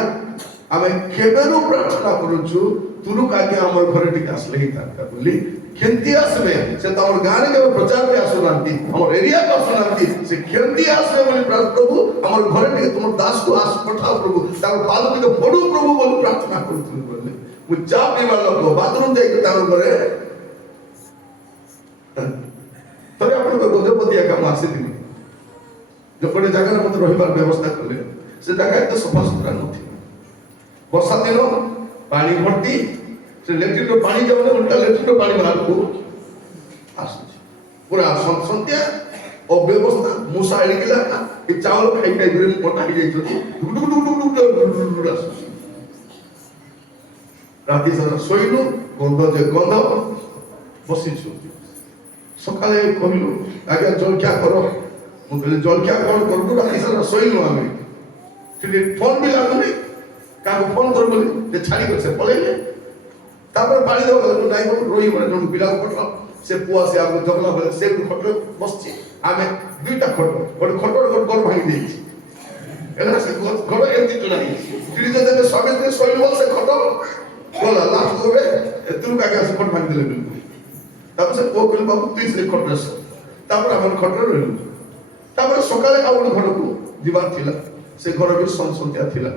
ଆମେ କେବେରୁ ପ୍ରାର୍ଥନା କରୁଛୁ ତୁରୁକ ଆଜ୍ଞା ଆମର ଘରେ ଟିକେ ଆସିଲେ ହେଇଥାନ୍ତା ବୋଲି। କେମିତି ଆସିବେ? ସେ ତ ଆମର ଗାଁରେ କେବେ ପ୍ରଚାର ବି ଆସୁନାହାନ୍ତି, ଆମର ଏରିଆକୁ ଆସୁନାହାନ୍ତି, ସେ କେମିତି ଆସିବେ ବୋଲି ପ୍ରଭୁ ଆମର ଘରେ ଟିକେ ତୁମ ଦାସକୁ ପଠାଅ ପ୍ରଭୁ, ତାଙ୍କ ପାଦ ଟିକେ ପଡୁ ପ୍ରଭୁ ବୋଲି ପ୍ରାର୍ଥନା କରୁଥିଲି ବୋଲି। ମୁଁ ଚା ପିଇବା ଲୋକ ବାଥରୁମ୍ ଯାଇକି ତାଙ୍କ ଘରେ ଥରେ ଆପଣଙ୍କ ଗଜପତି ଏକା ମୁଁ ଆସିଥିଲି, ଯେ ଗୋଟେ ଜାଗାରେ ମତେ ରହିବାର ବ୍ୟବସ୍ଥା କଲେ, ସେ ଜାଗା ଏତେ ସଫାସୁତୁରା ନଥିଲା। ବର୍ଷା ଦିନ ପାଣି ଭର୍ତ୍ତି, ସେ ଲେଟ୍ରିନ୍ର ପାଣି ଯାଉନି, ଉଲ୍ଟା ଲେଟ୍ରିନ୍ର ପାଣି ବାହାରକୁ ଆସୁଛି, ପୁରା ସନ୍ତିଆ ଅବ୍ୟବସ୍ଥା। ମୂଷା ଏଡ଼ିକିଲା ଏ ଚାଉଳ ଖାଇ ଖାଇକରି ମୋଟା ହେଇଯାଇଛନ୍ତି, ଆସୁଛି। ରାତି ସାରା ଶୋଇଲୁ, ଗନ୍ଧ ଯେ ଗନ୍ଧ, ବସିଛୁ। ସକାଳେ କହିଲୁ ଆଜ୍ଞା ଜଳଖିଆ କର, ମୁଁ କହିଲି ଜଳଖିଆ କଣ କରିବୁ, ରାତି ସାରା ଶୋଇଲୁ ଆମେ, ଟିକେ ଫୋନ୍ ବି ଲାଗୁନି, କାହାକୁ ଫୋନ୍ କରୁ ବୋଲି ସେ ଛାଡ଼ିକରି ସେ ପଳେଇଲେ। ତାପରେ ପାଣି ଦେବାକୁ ନାଇଁ ରୋହି ମାନେ ଜଣେ ପିଲାକୁ ପଠାଅ, ସେ ପୁଅ ଆସି ଆମକୁ ଜଗଲା ବେଳେ ସେ ଖଟରେ ବସିଛି, ଆମେ ଦୁଇଟା ଖଟ, ଗୋଟେ ଖଟରେ ଗୋଟେ ଘର ଭାଙ୍ଗି ଦେଇଛି, ଏଇଟା ସେ ଘର ଏମିତି ଚୁଣା ହେଇଛି। ଯେତେବେଳେ ସ୍ୱାମୀ ସ୍ତ୍ରୀ ଶୋଇବ ସେ ଖଟ ଗଲା, ଲାଷ୍ଟ ଏବେ ଏଥିରୁ କାକେ ଆସି ଖଟ ଭାଙ୍ଗିଦେଲେ ବିଲକୁଲ। ତାପରେ ସେ ପୁଅ କହିଲେ ବାବୁ ତୁଇ ସେ ଖଟରେ ଶୋ, ତାପରେ ଆମର ଖଟରେ ରହିଲୁ। ତାପରେ ସକାଳେ ଆଉ ଗୋଟେ ଘରକୁ ଯିବାର ଥିଲା, ସେ ଘର ବି ସନ୍ତିଆ ଥିଲା।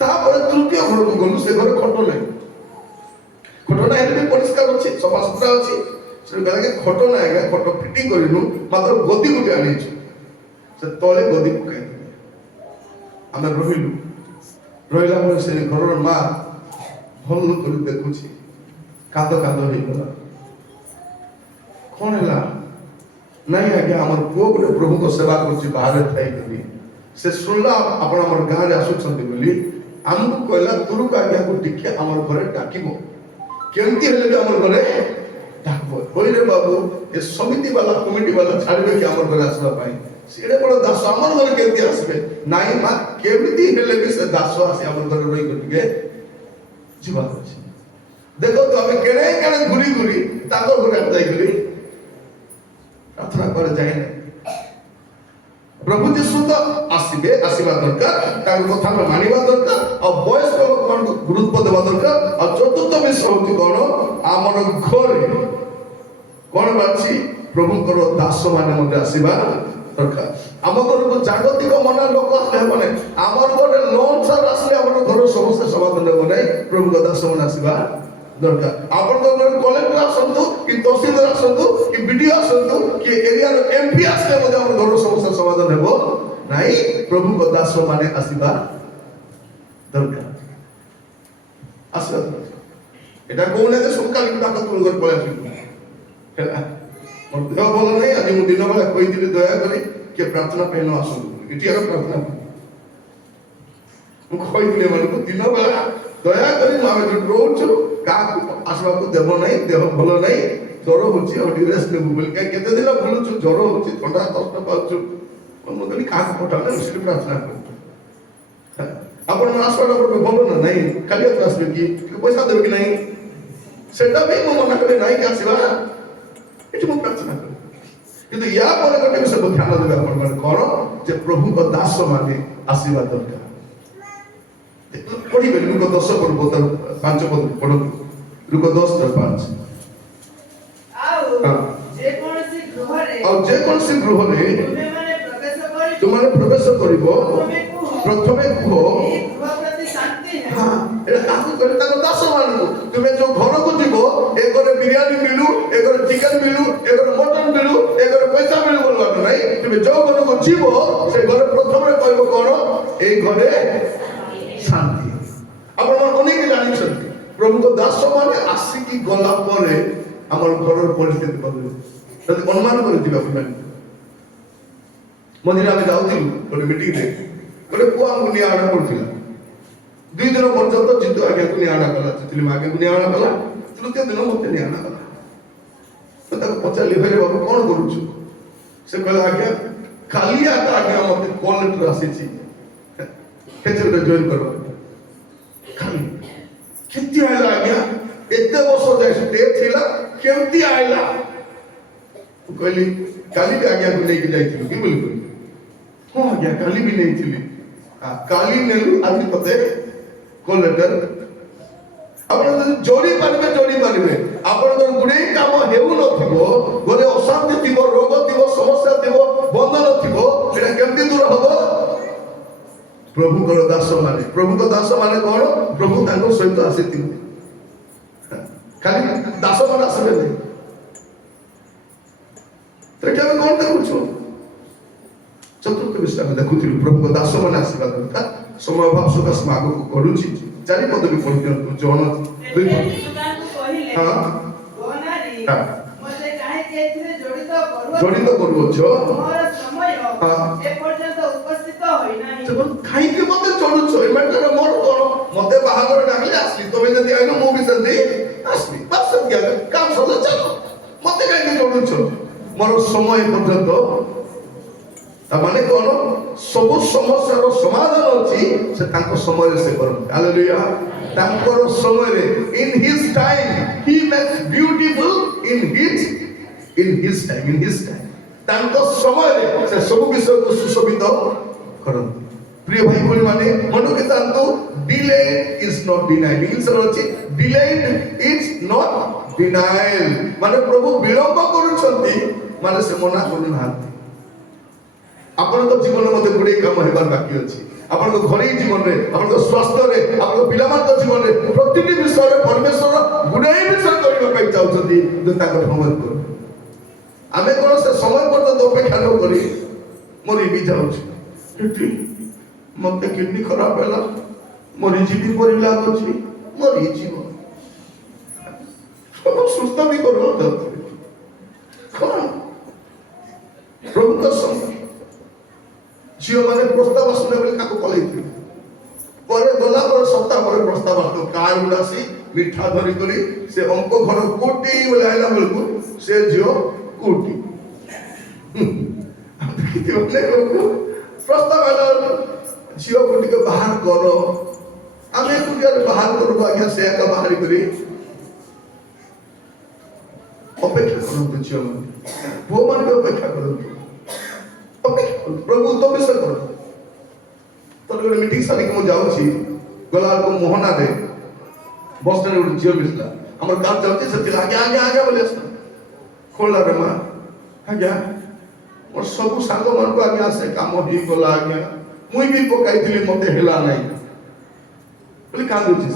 ତାପରେ ତୃତୀୟ ଘରକୁ ଗଲୁ, ସେ ଘରେ ଖଟ ନାହିଁ, ଖଟ ନାହିଁ ହେଲେ ବି ପରିଷ୍କାର ଅଛି, ସଫାସୁତୁରା ଅଛି। ସେ କହିଲା ଖଟ ନାହିଁ ଆଜ୍ଞା, ଖଟ ଫିଟିଂ କରିନୁ, ମାତ୍ର ଗଦି ଗୋଟେ ଆଣିଛୁ, ସେ ତଳେ ଗଦି ପକାଇଦେଲେ। ଆମେ ରହିଲୁ, ରହିଲା ପରେ ସେ ଘରର ମା ଭଲ କରି ଦେଖୁଛି, କାଦ କାଦ ହେଇଗଲା। କଣ ହେଲା? ନାଇଁ ଆଜ୍ଞା ଆମର ପୁଅ ଗୋଟେ ପ୍ରଭୁଙ୍କ ସେବା କରୁଛି ବାହାରେ ଥାଇକରି, ସେ ଶୁଣିଲା ଆପଣ ଆମର ଗାଁରେ ଆସୁଛନ୍ତି ବୋଲି, ଆମକୁ କହିଲା ତୁରୁକ ଆଜ୍ଞାକୁ ଟିକେ ଆମର ଘରେ ଡାକିବ, କେମିତି ହେଲେ ବି ଆମର ଘରେ ଡାକିବ। କହିଲେ ବାବୁ ଏ ସମିତି ବାଲା କମିଟି ବାଲା ଛାଡ଼ିବେ କି ଆମର ଘରେ ଆସିବା ପାଇଁ? ସେଟା ବଡ଼ ଦାସ ଆମର ଘରେ କେମିତି ଆସିବେ? ନାଇଁ ମା କେମିତି ହେଲେ ବି ସେ ଦାସ ଆସି ଆମର ଘରେ ରହିକି ଟିକେ ଯିବାର ଅଛି। ଦେଖନ୍ତୁ ଆମେ କେଣେ କେଣେ ଘୁରି ଘୁରି ତାଙ୍କ ଘରେ ଯାଇକରି ପ୍ରାର୍ଥନା করে ଯାଇ ନାହିଁ। ପ୍ରଭୁ ଯୀଶୁ ତ ଆସିବେ, ଆସିବା ଦରକାର, ତାଙ୍କ କଥା ଆମେ ମାନିବା ଦରକାର, ଆଉ ବୟସ୍କ ଲୋକମାନଙ୍କୁ ଗୁରୁତ୍ୱ ଦେବା ଦରକାର। ଆଉ ଚତୁର୍ଥ ବିଷୟ ହଉଛି କଣ? ଆମର ଘରେ କଣ ଅଛି? ପ୍ରଭୁଙ୍କର ଦାସ ମାନେ ମଧ୍ୟ ଆସିବା ଦରକାର। ଆମ ଘରକୁ ଜାଗତିକ ମନା ଲୋକ ଆସିଲେ ହେବ ନାହିଁ, ଆମର ଘରେ ଲୋନ୍ ସାର୍ ଆସିଲେ ଆମର ଘର ସମସ୍ତେ ସମାଧାନ ହେବ ନାହିଁ, ପ୍ରଭୁଙ୍କ ଦାସ ମାନେ ଆସିବା ଦରକାର। ଆପଣଙ୍କ ଘରେ କଲେକ୍ଟର ଆସନ୍ତୁ କି ତହସିଲଦାର ଆସନ୍ତୁ କି ବିଡିଓ ଆସନ୍ତୁ କି ଏରିଆର ଏମପି ଆସିଲେ ମଧ୍ୟ ଆମର ଘର ସମସ୍ୟା ସମାଧାନ ହେବ ନାହିଁ, ପ୍ରଭୁଙ୍କ ଦାସ ମାନେ ଆସିବା ଦରକାର, ଆସିବା ଦରକାର। এটা କହୁନା ଯେ ସକାଳେ ଡାକ ତୁମ ଘର ପଳେଇ ଆସିବୁ ହେଲା, ମୋର ଦେହ ଭଲ ନାହିଁ, ଆଜି ମୁଁ ଦିନ ବେলা କହିଥିଲି ଦୟାକରି କିଏ ପ୍ରାର୍ଥନା ପାଇଁ ନ ଆସନ୍ତୁ, ଏଠି ଆଗ ପ୍ରାର୍ଥନା ମୁଁ କହିଥିଲି ଏମାନଙ୍କୁ ଦିନ ବେଳା ଦୟାକରି ଆମେ ଯୋଉଠି ରହୁଛୁ କାହାକୁ ଆସିବାକୁ ଦେବ ନାହିଁ, ଦେହ ଭଲ ନାହିଁ, ଜ୍ୱର ହଉଛି, ଆଉ ଟିକେ ରେଷ୍ଟ ନେବୁ ବୋଲି। କେତେ ଦିନ ବୁଲୁଛୁ, ଜ୍ୱର ହଉଛି, ଥଣ୍ଡା କଷ୍ଟ ପାଉଛୁ, ମୁଁ କହିଲି କାହାକୁ ପଠାଉନା, ସେଠି ପ୍ରାର୍ଥନା କରୁ। ଆପଣ ଆସିବାଟା ଗୋଟେ ଭଲ ନା ନାହିଁ, କାଲି ଆସିବେ କି ପଇସା ଦେବେ କି ନାହିଁ, ସେଟା ବି ମୁଁ ମନା କଲି ନାହିଁ କି ଆସିବା, ଏଠି ମୁଁ ପ୍ରାର୍ଥନା କରେ। କିନ୍ତୁ ୟା ପରେ ଗୋଟେ ବିଷୟ ଧ୍ୟାନ ଦେବେ ଆପଣ ମାନେ କଣ, ଯେ ପ୍ରଭୁଙ୍କ ଦାସ ମାନେ ଆସିବା ଦରକାର। ପଢିବେ ଲୁକ 10 ପର୍ବ 5 ପଦ ପଢନ୍ତୁ, ଲୁକ 10:5। ଆଉ ଯେକୌଣସି ଗୃହରେ ତୁମେ ପ୍ରବେଶ କରିବ, ପ୍ରଥମେ କୁହ ତାଙ୍କ ଦାସ ମାନଙ୍କୁ, ତୁମେ ଯୋଉ ଘରକୁ ଯିବ, ଏ ଘରେ ବିରିୟାନୀ ମିଳୁ, ଏ ଘରେ ଚିକେନ ମିଳୁ, ଏ ଘରେ ମଟନ ମିଳୁ, ଏ ଘରେ ପଇସା ମିଳୁ ବୋଲବାର ନାହିଁ। ତୁମେ ଯୋଉ ଘରକୁ ଯିବ ସେ ଘରେ ପ୍ରଥମେ କହିବ କଣ, ଏଇ ଘରେ ଶାନ୍ତି। ଆପଣ ଅନେକ ଜାଣିଛନ୍ତି ପ୍ରଭୁଙ୍କ ଦାସ ମାନେ ଆସିକି ଗଲା ପରେ ଆମର ଘରର ପରିସ୍ଥିତି ବଦଳେ। ଯଦି ଅନୁମାନ କରିଯିବା ଆପଣ, ମଝିରେ ଆମେ ଯାଉଥିଲୁ ଗୋଟେ ମିଟିଂରେ, ଗୋଟେ ପୁଅ ଆମକୁ ନିଆଁ ଆଣା କରୁଥିଲା, 2 ଦିନ ପର୍ଯ୍ୟନ୍ତ ଜିତୁ ଆଜ୍ଞାକୁ ନିଆଁ ଆଣା କଲା, ଚିତଲି ଆଜ୍ଞାକୁ ନିଆଁ ଆଣା କଲା, ତୃତୀୟ ଦିନ ମତେ ନିଆଁ ଆଣା କଲା। पचारि भाई बाबू कौन करूँ से कहला आज्ञा खाली आज्ञा मत कॉल लेटर आसी जॉइन कर खाली केमती आइला आज्ञा एते वर्ष जाय डेट थिला केमती आइला कहली काली भी आज्ञा को लेके जाइथिलु कि बोली हां आज्ञा काली भी नहीं थिली काली नेलु आज पते कॉल लेटर आपण जोड़ी पारबे आपण गुड़े काम हेउ नथिबो गोरे अशांति थिबो रोग थिबो समस्या थिबो बंधन थिबो एटा केमती दूर हबो प्रभु को दास माने कोन प्रभु ताको सहित आसीथिबो खाली दास माने आसबे नै तो क्या मैं कौन देखुछु चतुर्थ विषय में देखुथिलु प्रभु को दास माने आशीर्वाद था समय भाव सुदास मागो को करूची चारि पद भी पढ़ि दियंतु जौन दुई पद हां गोनारी मते काहे जेथिरे जड़ित करूछ मोर समय ए पर्यंत उपस्थित होई नाही जब खाई के मते चढुछ ए मैटर मोर कोन मते बाहागर डाकले आसली तबे जदी आइनो मो भी जल्दी आसली बस क्या काम सला चलो मते काहे के चढुछ मोर समय पर्यंत माने कौन सब समस्या समाधान अच्छी से समय से कर हालेलुया समय in his time he makes beautiful in his time समय से सब विषय को सुशोभित कर प्रिय भाई बोली माने मन के तांतु delayed is not denied English रो अछि डिलेड इज नॉट डिनाइल माने प्रभु विलंब करूछंती माने से मना करू ना आपण तो जीवन मते गुडे काम हेबार बाकी अछि आपण तो घरे जीवन रे आपण तो स्वास्थ्य रे आपण पिला मान तो जीवन रे प्रतिटी विषय रे परमेश्वर गुडे विषय करबा पई चाहउछथि जो ताकर भवन कर आमे कोन से समय पर्यंत अपेक्षा न करी मरि भी जाउछ किटी मते किडनी खराब होला मरि जीवी परि लागछि मरि जीवन सब सुस्त भी करो त कोन प्रभु का समय झील मैंने प्रस्ताव आसने बोले काको पलैथि परे गला पर सप्ताह पर प्रस्ताव आतो कार उडासी मिठा धरि करी से अंक घर कोटी बोले आइला बेलको से झियो कोटी किते बोले प्रस्ताव आला झियो कोटी के बाहर करो आमे कुटिया बाहर करबो आज्ञा से का बाहर करी अपेक्षा करू झियो वो मन के अपेक्षा करू प्रभु तो विषय कर तो गोटे मीटिंग सारी को जाऊँ गला को मोहना रे बस स्टैंड गोटे झील मिसला हमर काम चलते से आगे आगे आगे बोले खोला रे माँ आज्ञा मोर सब सांग मान को आगे आसे काम ही गला आज्ञा मुई भी पकाई दिली मते हेला नहीं बोले काम होची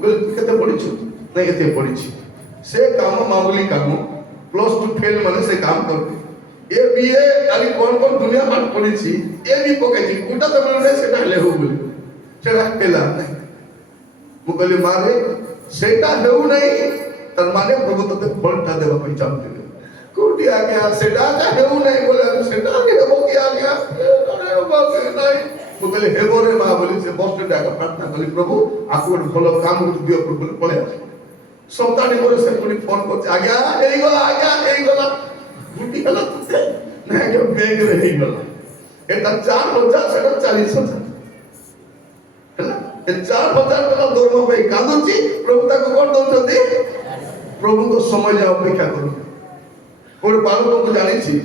बोले केते पढिछु नहीं एते पढिछि से काम मामूली काम +2 फेल माने से काम कर ए बीए खाली कौन दुनिया पाठ पढ़ी ए भी पकाई कोटा तो मिलने सेटा ले हो बोले सेटा पेला नहीं मु कहली मारे सेटा हेउ नहीं तर माने प्रभु तते फलटा देबा पई चाहते कोटी आ गया सेटा का हेउ नहीं बोले सेटा के हेबो की आ गया अरे बाप रे नहीं मु कहली हेबो रे मां बोली से बस स्टैंड आके प्रार्थना कली प्रभु आकु भलो काम दियो प्रभु पळे सप्ताह करे से कोनी फोन करते आ गया एई गला गुटी गला नहीं जो बेग रही गला एटा 4000 सेटा 40000 हैला ए 4000 टका दरमा पे कांदुची प्रभु ताको कोन दउछथि प्रभु को समय जा अपेक्षा करू कोन बालक को जानि छी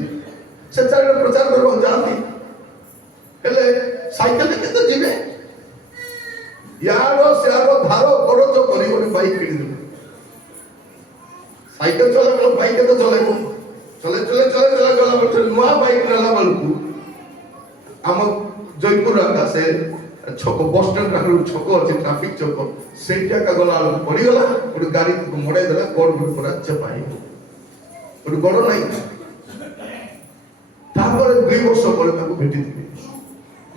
से चार प्रचार करबो जानती हेले साइकिल केते जिवे यारो सेरो धारो खरच करी ओने बाइक किनि दे साइकिल चला गलो बाइक के तो चलेबो चले गला बटे नुआ बाइक नेला बलकु हम जयपुर आकाशे छको बस स्टैंड राखु छको अछि ट्रैफिक छको सेटा का गला पड़ी गला ओड गाड़ी को मोड़े देला कोड गुड पर चपाई ओड गड़ो नहीं तापर 2 वर्ष पर ताको भेटि दिबे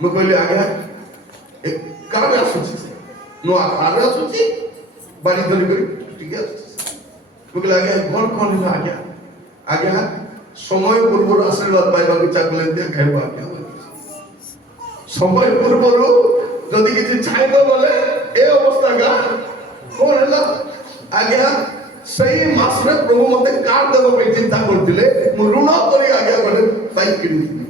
म कहली आगे एक कार आसुची नुआ कार आसुची बाड़ी धरि करी ठीक है म कहली आगे घर कोन आगे समय पूर्व आशीर्वाद पाइबा को चाकले दे खाइबा आज्ञा समय पूर्व जदि किछि छाइबो बोले ए अवस्था का कोन हला आज्ञा ସେଇ ମାସରେ ପ୍ରଭୁ ମତେ କାର୍ଡ ଦେବା ପାଇଁ ଚିନ୍ତା କରିଥିଲେ ମୁଁ ଋଣ କରି ଆଜ୍ଞା ଗଲେ ବାଇକ୍ କିଣିଥିଲି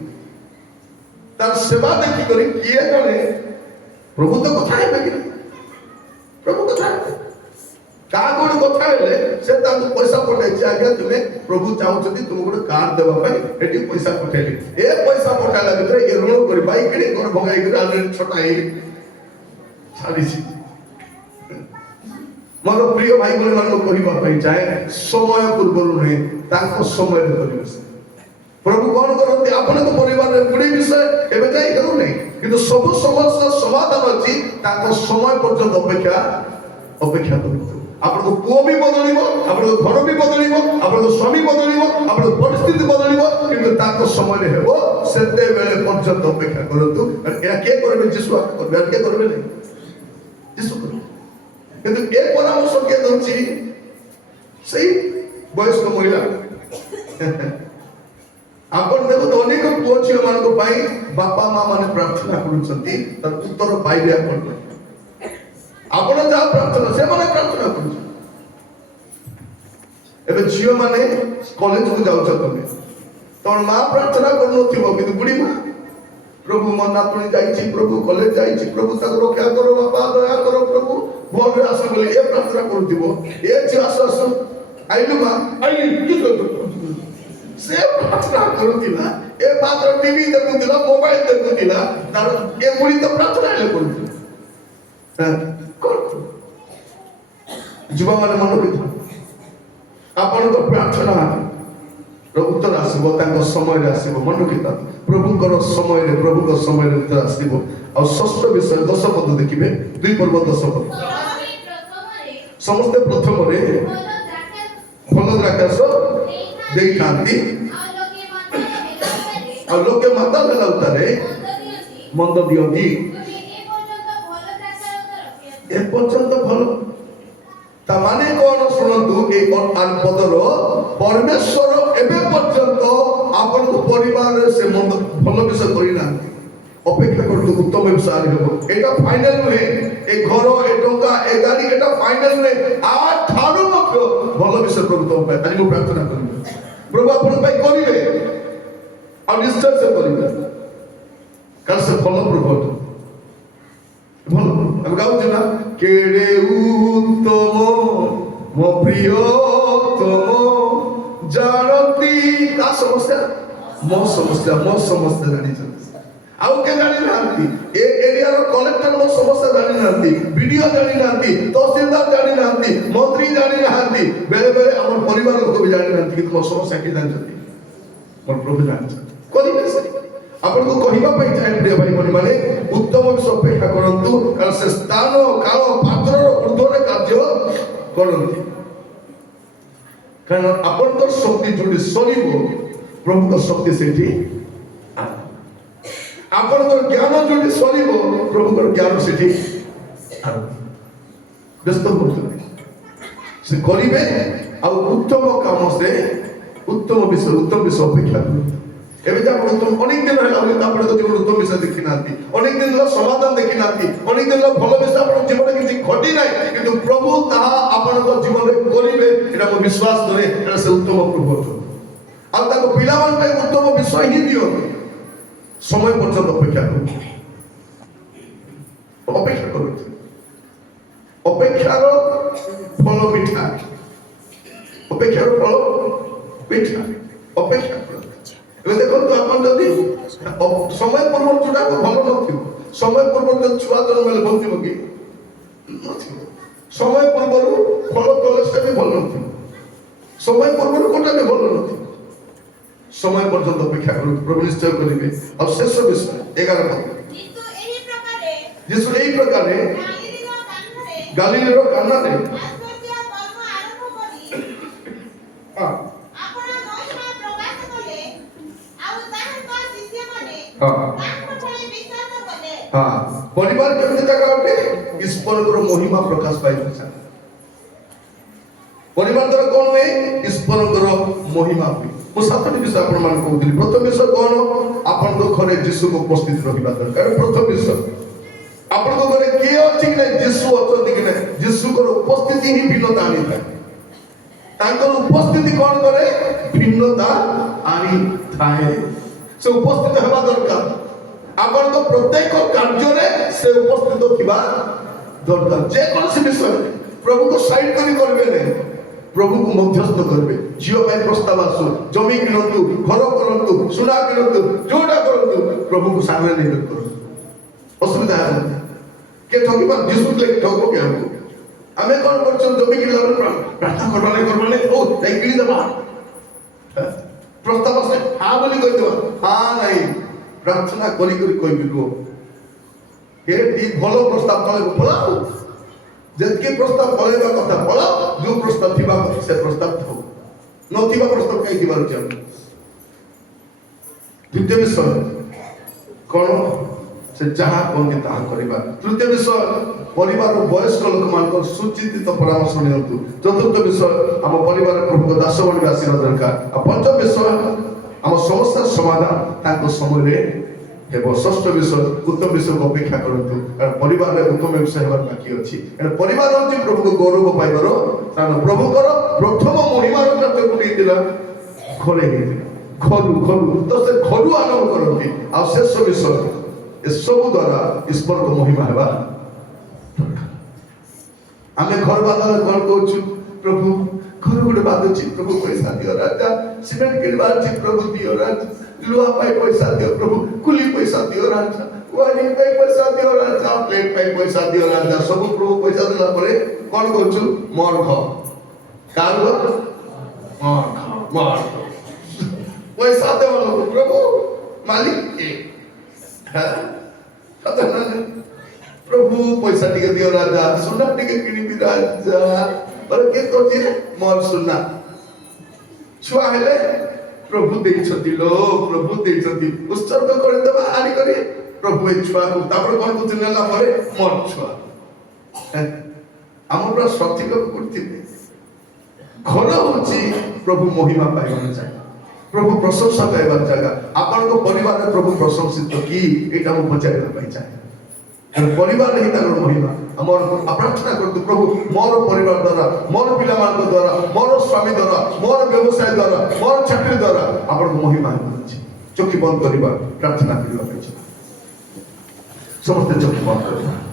ତାର ସେବା ଦେଖିକରି କିଏ ଜଣେ ପ୍ରଭୁ ତ କଥା ହେବେ କି ପ୍ରଭୁ କଥା ହେବେ କାହା ଗୋଟେ କଥା ହେଲେ ସେ ତାଙ୍କୁ ପଇସା ପଠାଇଛି ଆଜ୍ଞା ତୁମେ ପ୍ରଭୁ ଚାହୁଁଛନ୍ତି ତୁମକୁ ଗୋଟେ କାର୍ଡ ଦେବା ପାଇଁ ଏଠି ପଇସା ପଠାଇଲେ ଏ ପଇସା ପଠାଇଲା ଭିତରେ ଏ ଋଣ କରି ବାଇକ୍ କିଣି ଘର ଭଗାଇକରି ଆଲରେଡି ଛୋଟା ହେଇ ଛାଡ଼ିଛି ମୋର ପ୍ରିୟ ଭାଇ ଭଉଣୀ ମାନଙ୍କୁ କହିବା ପାଇଁ ଚାହେଁ ସମୟ ପୂର୍ବରୁ ନୁହେଁ ତାଙ୍କ ସମୟରେ କରିବେ ପ୍ରଭୁ କଣ କରନ୍ତି ଆପଣଙ୍କ ପରିବାରରେ ଗୁଡିଏ ବିଷୟ ଏବେ ଯାଇ ହେଉନାହିଁ କିନ୍ତୁ ସବୁ ସମସ୍ୟାର ସମାଧାନ ଅଛି ତାଙ୍କ ସମୟ ପର୍ଯ୍ୟନ୍ତ ଅପେକ୍ଷା କରନ୍ତୁ ଆପଣଙ୍କ ପୁଅ ବି ବଦଳିବ ଆପଣଙ୍କ ଘର ବି ବଦଳିବ ଆପଣଙ୍କ ସ୍ୱାମୀ ବଦଳିବ ଆପଣଙ୍କ ପରିସ୍ଥିତି ବଦଳିବ କିନ୍ତୁ ତାଙ୍କ ସମୟରେ ହେବ ସେତେବେଳେ ପର୍ଯ୍ୟନ୍ତ ଅପେକ୍ଷା କରନ୍ତୁ ଏହା କିଏ କରିବେ ଯୀଶୁ କରିବେ ଆଉ କିଏ କରିବେ ନାହିଁ ଯୀଶୁ କରିବେ କିନ୍ତୁ ଏ ପରାମର୍ଶ କିଏ ଦଉଛି ସେଇ ବୟସ୍କ ମହିଳା ଆପଣ ଦେଖନ୍ତୁ ଅନେକ ପୁଅ ଝିଅ ମାନଙ୍କ ପାଇଁ ବାପା ମା ମାନେ ପ୍ରାର୍ଥନା କରୁଛନ୍ତି ତାର ଉତ୍ତର ପାଇବେ ଆପଣ ଯାହା ପ୍ରାର୍ଥନା ସେମାନେ ପ୍ରାର୍ଥନା କରୁଛନ୍ତି ଏବେ ଝିଅ ମାନେ କଲେଜକୁ ଯାଉଛ ତମେ ତମ ମା ପ୍ରାର୍ଥନା କରୁନଥିବ କିନ୍ତୁ ବୁଢୀ ମା ପ୍ରଭୁ ମୋ ନାତୁଣୀ ଯାଇଛି ପ୍ରଭୁ କଲେଜ ଯାଇଛି ପ୍ରଭୁ ତାକୁ ରକ୍ଷା କର ବାପା ଦୟା କର ପ୍ରଭୁ ଭଲରେ ଆସ ବୋଲି ଏ ପ୍ରାର୍ଥନା କରୁଥିବ ଏ ଝିଅ ଆସ ଆଇଲୁ ମା ସେ ପ୍ରାର୍ଥନା କରୁଥିଲା ଏ ମାତ୍ର ଟିଭି ଦେଖୁଥିଲା ମୋବାଇଲ ଦେଖୁଥିଲା ତାର ଏ ବୁଢୀ ତ ପ୍ରାର୍ଥନା ହେଲେ କରୁଥିଲା ଯୁବା ମାନେ ମନେ ରଖିଥାନ୍ତି ଆପଣଙ୍କ ପ୍ରାର୍ଥନା ଉତ୍ତର ଆସିବ ତାଙ୍କ ସମୟରେ ଆସିବ ମନେ ରଖିଥାନ୍ତି ପ୍ରଭୁଙ୍କର ସମୟରେ ଉତ୍ତର ଆସିବ ଆଉ ଷଷ୍ଠ ବିଷୟ 10 ପଦ ଦେଖିବେ 2 ପର୍ବ 10 ପଦ ସମସ୍ତେ ପ୍ରଥମରେ ଭଲ ଦ୍ରାକ୍ଷାରସ ଦେଇଥାନ୍ତି ଆଉ ଲୋକେ ମାତା ହେଲାଉତାରେ ମନ୍ଦ ଦିଅନ୍ତି ଏ ପର୍ଯ୍ୟନ୍ତ ଭଲ ତା ମାନେ କଣ ଶୁଣନ୍ତୁ ଏଇ ପଦର ପରମେଶ୍ୱର ଏବେ ପର୍ଯ୍ୟନ୍ତ ଆପଣଙ୍କ ପରିବାରରେ ସେ ଭଲ ବିଷୟ କରିନାହାନ୍ତି ଅପେକ୍ଷା କରନ୍ତୁ ଉତ୍ତମ ବିଷୟ ହେବ ଏଇଟା ଫାଇନାଲ ନୁହେଁ ଏ ଘର ଏ ଟଙ୍କା ଏ ଗାଡି ଏଇଟା ଫାଇନାଲ ନୁହେଁ ଠାରୁ ମଧ୍ୟ ଭଲ ବିଷୟ ପ୍ରଭୁ ତମ ପାଇଁ ଆଜି ମୁଁ ପ୍ରାର୍ଥନା କରିବି ପ୍ରଭୁ ଆପଣଙ୍କ ପାଇଁ କରିବେ ଆଉ ନିଶ୍ଚୟ ସେ କରିବେ କାରଣ ସେ ଭଲ ପ୍ରଭୁ ଭଲ ଆମେ ଗାଉଛୁ ନା କେଡେ ଉତ୍ତମ ମୋ ପ୍ରିୟତମ ଜାଣନ୍ତି କା ସମସ୍ୟା ମୋ ସମସ୍ୟା ଜାଣିଛନ୍ତି ଆଉ କେ ଜାଣିନାହାନ୍ତି ଏ ଏରିଆର କଲେକ୍ଟର ମୋ ସମସ୍ୟା ଜାଣିନାହାନ୍ତି ବିଡିଓ ଜାଣିନାହାନ୍ତି ତହସିଲଦାର ଜାଣିନାହାନ୍ତି ମନ୍ତ୍ରୀ ଜାଣିନାହାନ୍ତି ବେଳେ ବେଳେ ଆମର ପରିବାର ଲୋକ ବି ଜାଣିନାହାନ୍ତି କିନ୍ତୁ ମୋ ସମସ୍ୟା କିଏ ଜାଣିଛନ୍ତି ମୋର ପ୍ରଭୁ ଜାଣିଛନ୍ତି କରିବେ ସେ ଆପଣଙ୍କୁ କହିବା ପାଇଁ ଚାହେଁ ପ୍ରିୟ ଭାଇ ଭଉଣୀ ମାନେ ଉତ୍ତମ ବିଷୟ ଅପେକ୍ଷା କରନ୍ତୁ କାରଣ ସେ ସ୍ଥାନ କାଳ ପାତ୍ରର ଊର୍ଦ୍ଧ୍ୱରେ କାର୍ଯ୍ୟ କରନ୍ତି କାରଣ ଆପଣଙ୍କର ଶକ୍ତି ଯୋଉଠି ସରିବ ପ୍ରଭୁଙ୍କ ଶକ୍ତି ସେଠି ଆପଣଙ୍କର ଜ୍ଞାନ ଯୋଉଠି ସରିବ ପ୍ରଭୁଙ୍କର ଜ୍ଞାନ ସେଠି ବ୍ୟସ୍ତ କରୁଛନ୍ତି ସେ କରିବେ ଆଉ ଉତ୍ତମ କାମ ସେ ଉତ୍ତମ ବିଷୟ ଅପେକ୍ଷା କରନ୍ତୁ ଏବେ ଯେ ଆପଣ ଅନେକ ଦିନ ହେଲା ଆପଣ ତ ଜୀବନ ଉତ୍ତମ ବିଷୟ ଦେଖି ନାହାନ୍ତି ଅନେକ ଦିନ ହେଲା ସମାଧାନ ଦେଖି ନାହାନ୍ତି ଅନେକ ଦିନ ଭଲ ବିଷୟ ଆପଣଙ୍କ ଜୀବନରେ କିଛି ଘଟି ନାହିଁ କିନ୍ତୁ ପ୍ରଭୁ ତାହା ଆପଣଙ୍କ ଜୀବନରେ କରିବେ ଏଇଟା ମୁଁ ବିଶ୍ୱାସ କରେ ଏଇଟା ସେ ଉତ୍ତମ ପ୍ରଭୁ ଆଉ ତାଙ୍କ ପିଲାମାନଙ୍କ ପାଇଁ ଉତ୍ତମ ବିଷୟ ହିଁ ଦିଅନ୍ତୁ ସମୟ ପର୍ଯ୍ୟନ୍ତ ଅପେକ୍ଷା କରନ୍ତୁ ଅପେକ୍ଷାର ଫଳ ମିଠା ଅପେକ୍ଷା ଏବେ ଦେଖନ୍ତୁ ଆପଣ ଯଦି ସମୟ ପୂର୍ବରୁ ଯୋଉଟା ଭଲ ନଥିବ ସମୟ ପୂର୍ବରୁ ଯଦି ଛୁଆ ଜନ୍ମ ହେଲେ ଭଲ ଥିବ କି ନଥିବ ସମୟ ପୂର୍ବରୁ ଫଳ କଲେଜଟା ବି ଭଲ ନଥିବ ସମୟ ପୂର୍ବରୁ କୋଉଟା ବି ଭଲ ନଥିବ ସମୟ ପର୍ଯ୍ୟନ୍ତ ଅପେକ୍ଷା କରନ୍ତୁ ପ୍ରଭୁ ନିଶ୍ଚୟ କରିବେ ଆଉ ଶେଷ ବିଷୟ 11 ପଦ ଯୀଶୁ ଏହି ପ୍ରକାରେ ଗାଲିଲର କାନାରେ परिवार केମିତି ଜାଗା ଅଟେ ଈଶ୍ୱରଙ୍କର ମହିମା ପ୍ରକାଶ ପାଇବ ପରିବାର ଦ୍ୱାରା କଣ ହୁଏ ଈଶ୍ୱରଙ୍କର ମହିମା ହୁଏ ମୁଁ 7ଟି ବିଷୟ ଆପଣମାନଙ୍କୁ କହୁଥିଲି ପ୍ରଥମ ବିଷୟ କଣ ଆପଣଙ୍କ ଘରେ ଯୀଶୁଙ୍କ ଉପସ୍ଥିତି ରହିବା ଦରକାର ପ୍ରଥମ ବିଷୟ ଆପଣଙ୍କ ଘରେ କିଏ ଅଛି କି ନାହିଁ ଯୀଶୁ ଅଛନ୍ତି କି ନାହିଁ ଯୀଶୁଙ୍କର ଉପସ୍ଥିତି ହିଁ ଭିନ୍ନତା ଆଣିଥାଏ ତାଙ୍କର ଉପସ୍ଥିତି କଣ କରେ ଭିନ୍ନତା ଆଣିଥାଏ ସେ ଉପସ୍ଥିତ ହେବା ଦରକାର ଆପଣଙ୍କ ପ୍ରତ୍ୟେକ କାର୍ଯ୍ୟରେ ସେ ଉପସ୍ଥିତ ଥିବା ଦରକାର ଯେକୌଣସି ବିଷୟରେ ପ୍ରଭୁକୁ ସାଇଡ୍ କରି କରିବେ ନାହିଁ ପ୍ରଭୁକୁ ମଧ୍ୟସ୍ଥ କରିବେ ଝିଅ ପାଇଁ ପ୍ରସ୍ତାବ ଆସୁ ଜମି କିଣନ୍ତୁ ଘର କରନ୍ତୁ ସୁନା କିଣନ୍ତୁ ଯୋଉଟା କରନ୍ତୁ ପ୍ରଭୁକୁ ସାଙ୍ଗରେ ନେଇ କରନ୍ତୁ ଅସୁବିଧା ହେବ କିଏ ଠକିବା ଯୀଶୁ ଠକ କି ଆମକୁ ଆମେ କଣ କରୁଛୁ ଜମି କିଣିଲା ପ୍ରାର୍ଥନା କରବାନେ ଓ ଯାଇ କିଣିଦେବା ପ୍ରସ୍ତାବ ଆସିଲେ ହଁ ବୋଲି କହିଦେବା ହଁ ନାହିଁ ପ୍ରାର୍ଥନା କରି କହିବି ରୁହ ହେ ଭଲ ପ୍ରସ୍ତାବ ପଳେଇବ ପଳାଅ ଯେତିକି ପ୍ରସ୍ତାବ ପଳେଇବା କଥା ପଳାଅ ଯୋଉ ପ୍ରସ୍ତାବ ଥିବା କଥା ସେ ପ୍ରସ୍ତାବ ଥାଉ ନଥିବା ପ୍ରସ୍ତାବ କାହିଁ ଥିବାର ଅଛି ଆମେ ଦ୍ୱିତୀୟ ବିଷୟ କଣ ସେ ଯାହା କହନ୍ତି ତାହା କରିବା ତୃତୀୟ ବିଷୟ ପରିବାର ବୟସ୍କ ଲୋକମାନଙ୍କ ସୁଚିନ୍ତିତ ପରାମର୍ଶ ନିଅନ୍ତୁ ଚତୁର୍ଥ ବିଷୟ ଆମ ପରିବାର ପ୍ରଭୁଙ୍କ ଦାସ ବନିବା ଆସିବା ଦରକାର ଆଉ ପଞ୍ଚମ ବିଷୟ ଆମ ସମସ୍ୟାର ସମାଧାନ ତାଙ୍କ ସମୟରେ ହେବ ଷଷ୍ଠ ବିଷୟ ଉତ୍ତମ ବିଷୟକୁ ଅପେକ୍ଷା କରନ୍ତୁ କାରଣ ପରିବାରରେ ଉତ୍ତମ ବିଷୟ ହେବାର ବାକି ଅଛି କାରଣ ପରିବାର ହେଉଛି ପ୍ରଭୁଙ୍କ ଗୌରବ ପାଇବାର କାରଣ ପ୍ରଭୁଙ୍କର ପ୍ରଥମ ମହିମାର କାର୍ଯ୍ୟ ହେଇଥିଲା ଘରେ ହେଇଥିଲା ଘରୁ ତ ସେ ଘରୁ ଆରମ୍ଭ କରନ୍ତି ଆଉ ଶେଷ ବିଷୟ ଏସବୁ ଦ୍ୱାରା ଈଶ୍ୱରଙ୍କ ମହିମା ହେବା ଆମେ ଘର ବାନ୍ଧିଲେ କଣ କହୁଛୁ ପ୍ରଭୁ ଘର ଗୋଟେ ବାନ୍ଧୁଛି ପ୍ରଭୁ ପଇସା ଦିଅ ରାଜା ସିମେଣ୍ଟ କିଣିବାର ଅଛି ପ୍ରଭୁ ଦିଅ ରାଜା ଲୁହା ପାଇଁ ପଇସା ଦିଅ ପ୍ରଭୁ କୁଲି ପଇସା ଦିଅ ରାଜା ୱାରିଂ ପାଇଁ ପଇସା ଦିଅ ରାଜା ପ୍ଲେଟ ପାଇଁ ପଇସା ଦିଅ ରାଜା ସବୁ ପ୍ରଭୁ ପଇସା ଦେଲା ପରେ କଣ କରୁଛୁ ମୋର ଘର କାର ମୋର ପଇସା ଦେବ ଲୋକ ପ୍ରଭୁ ମାଲିକ प्रभु पैसा टिके दियो राजा सुना टिके किनिबि राजा पर के कहछि मोर सुना छुआ हेले प्रभु देइछति लो प्रभु देइछति उत्सर्ग कर देबा आरी करी प्रभु ए छुआ को तापर कोन को नेला परे मोर छुआ हमरा सत्यक करथि घर होछि प्रभु महिमा पाइबार जगह प्रभु प्रशंसा पाइबार जगह आपन को परिवार में प्रभु प्रशंसित की एटा मु पचारिबा पाइ चाहे परिवार ही ताकर महिमा आमर प्रार्थना करतु प्रभु मोर परिवार द्वारा मोर पिला मान द्वारा मोर स्वामी द्वारा मोर व्यवसाय द्वारा मोर चाकरी द्वारा आपन महिमा होछि चोखी बंद करबा प्रार्थना करबा समस्त चोखी बंद करबा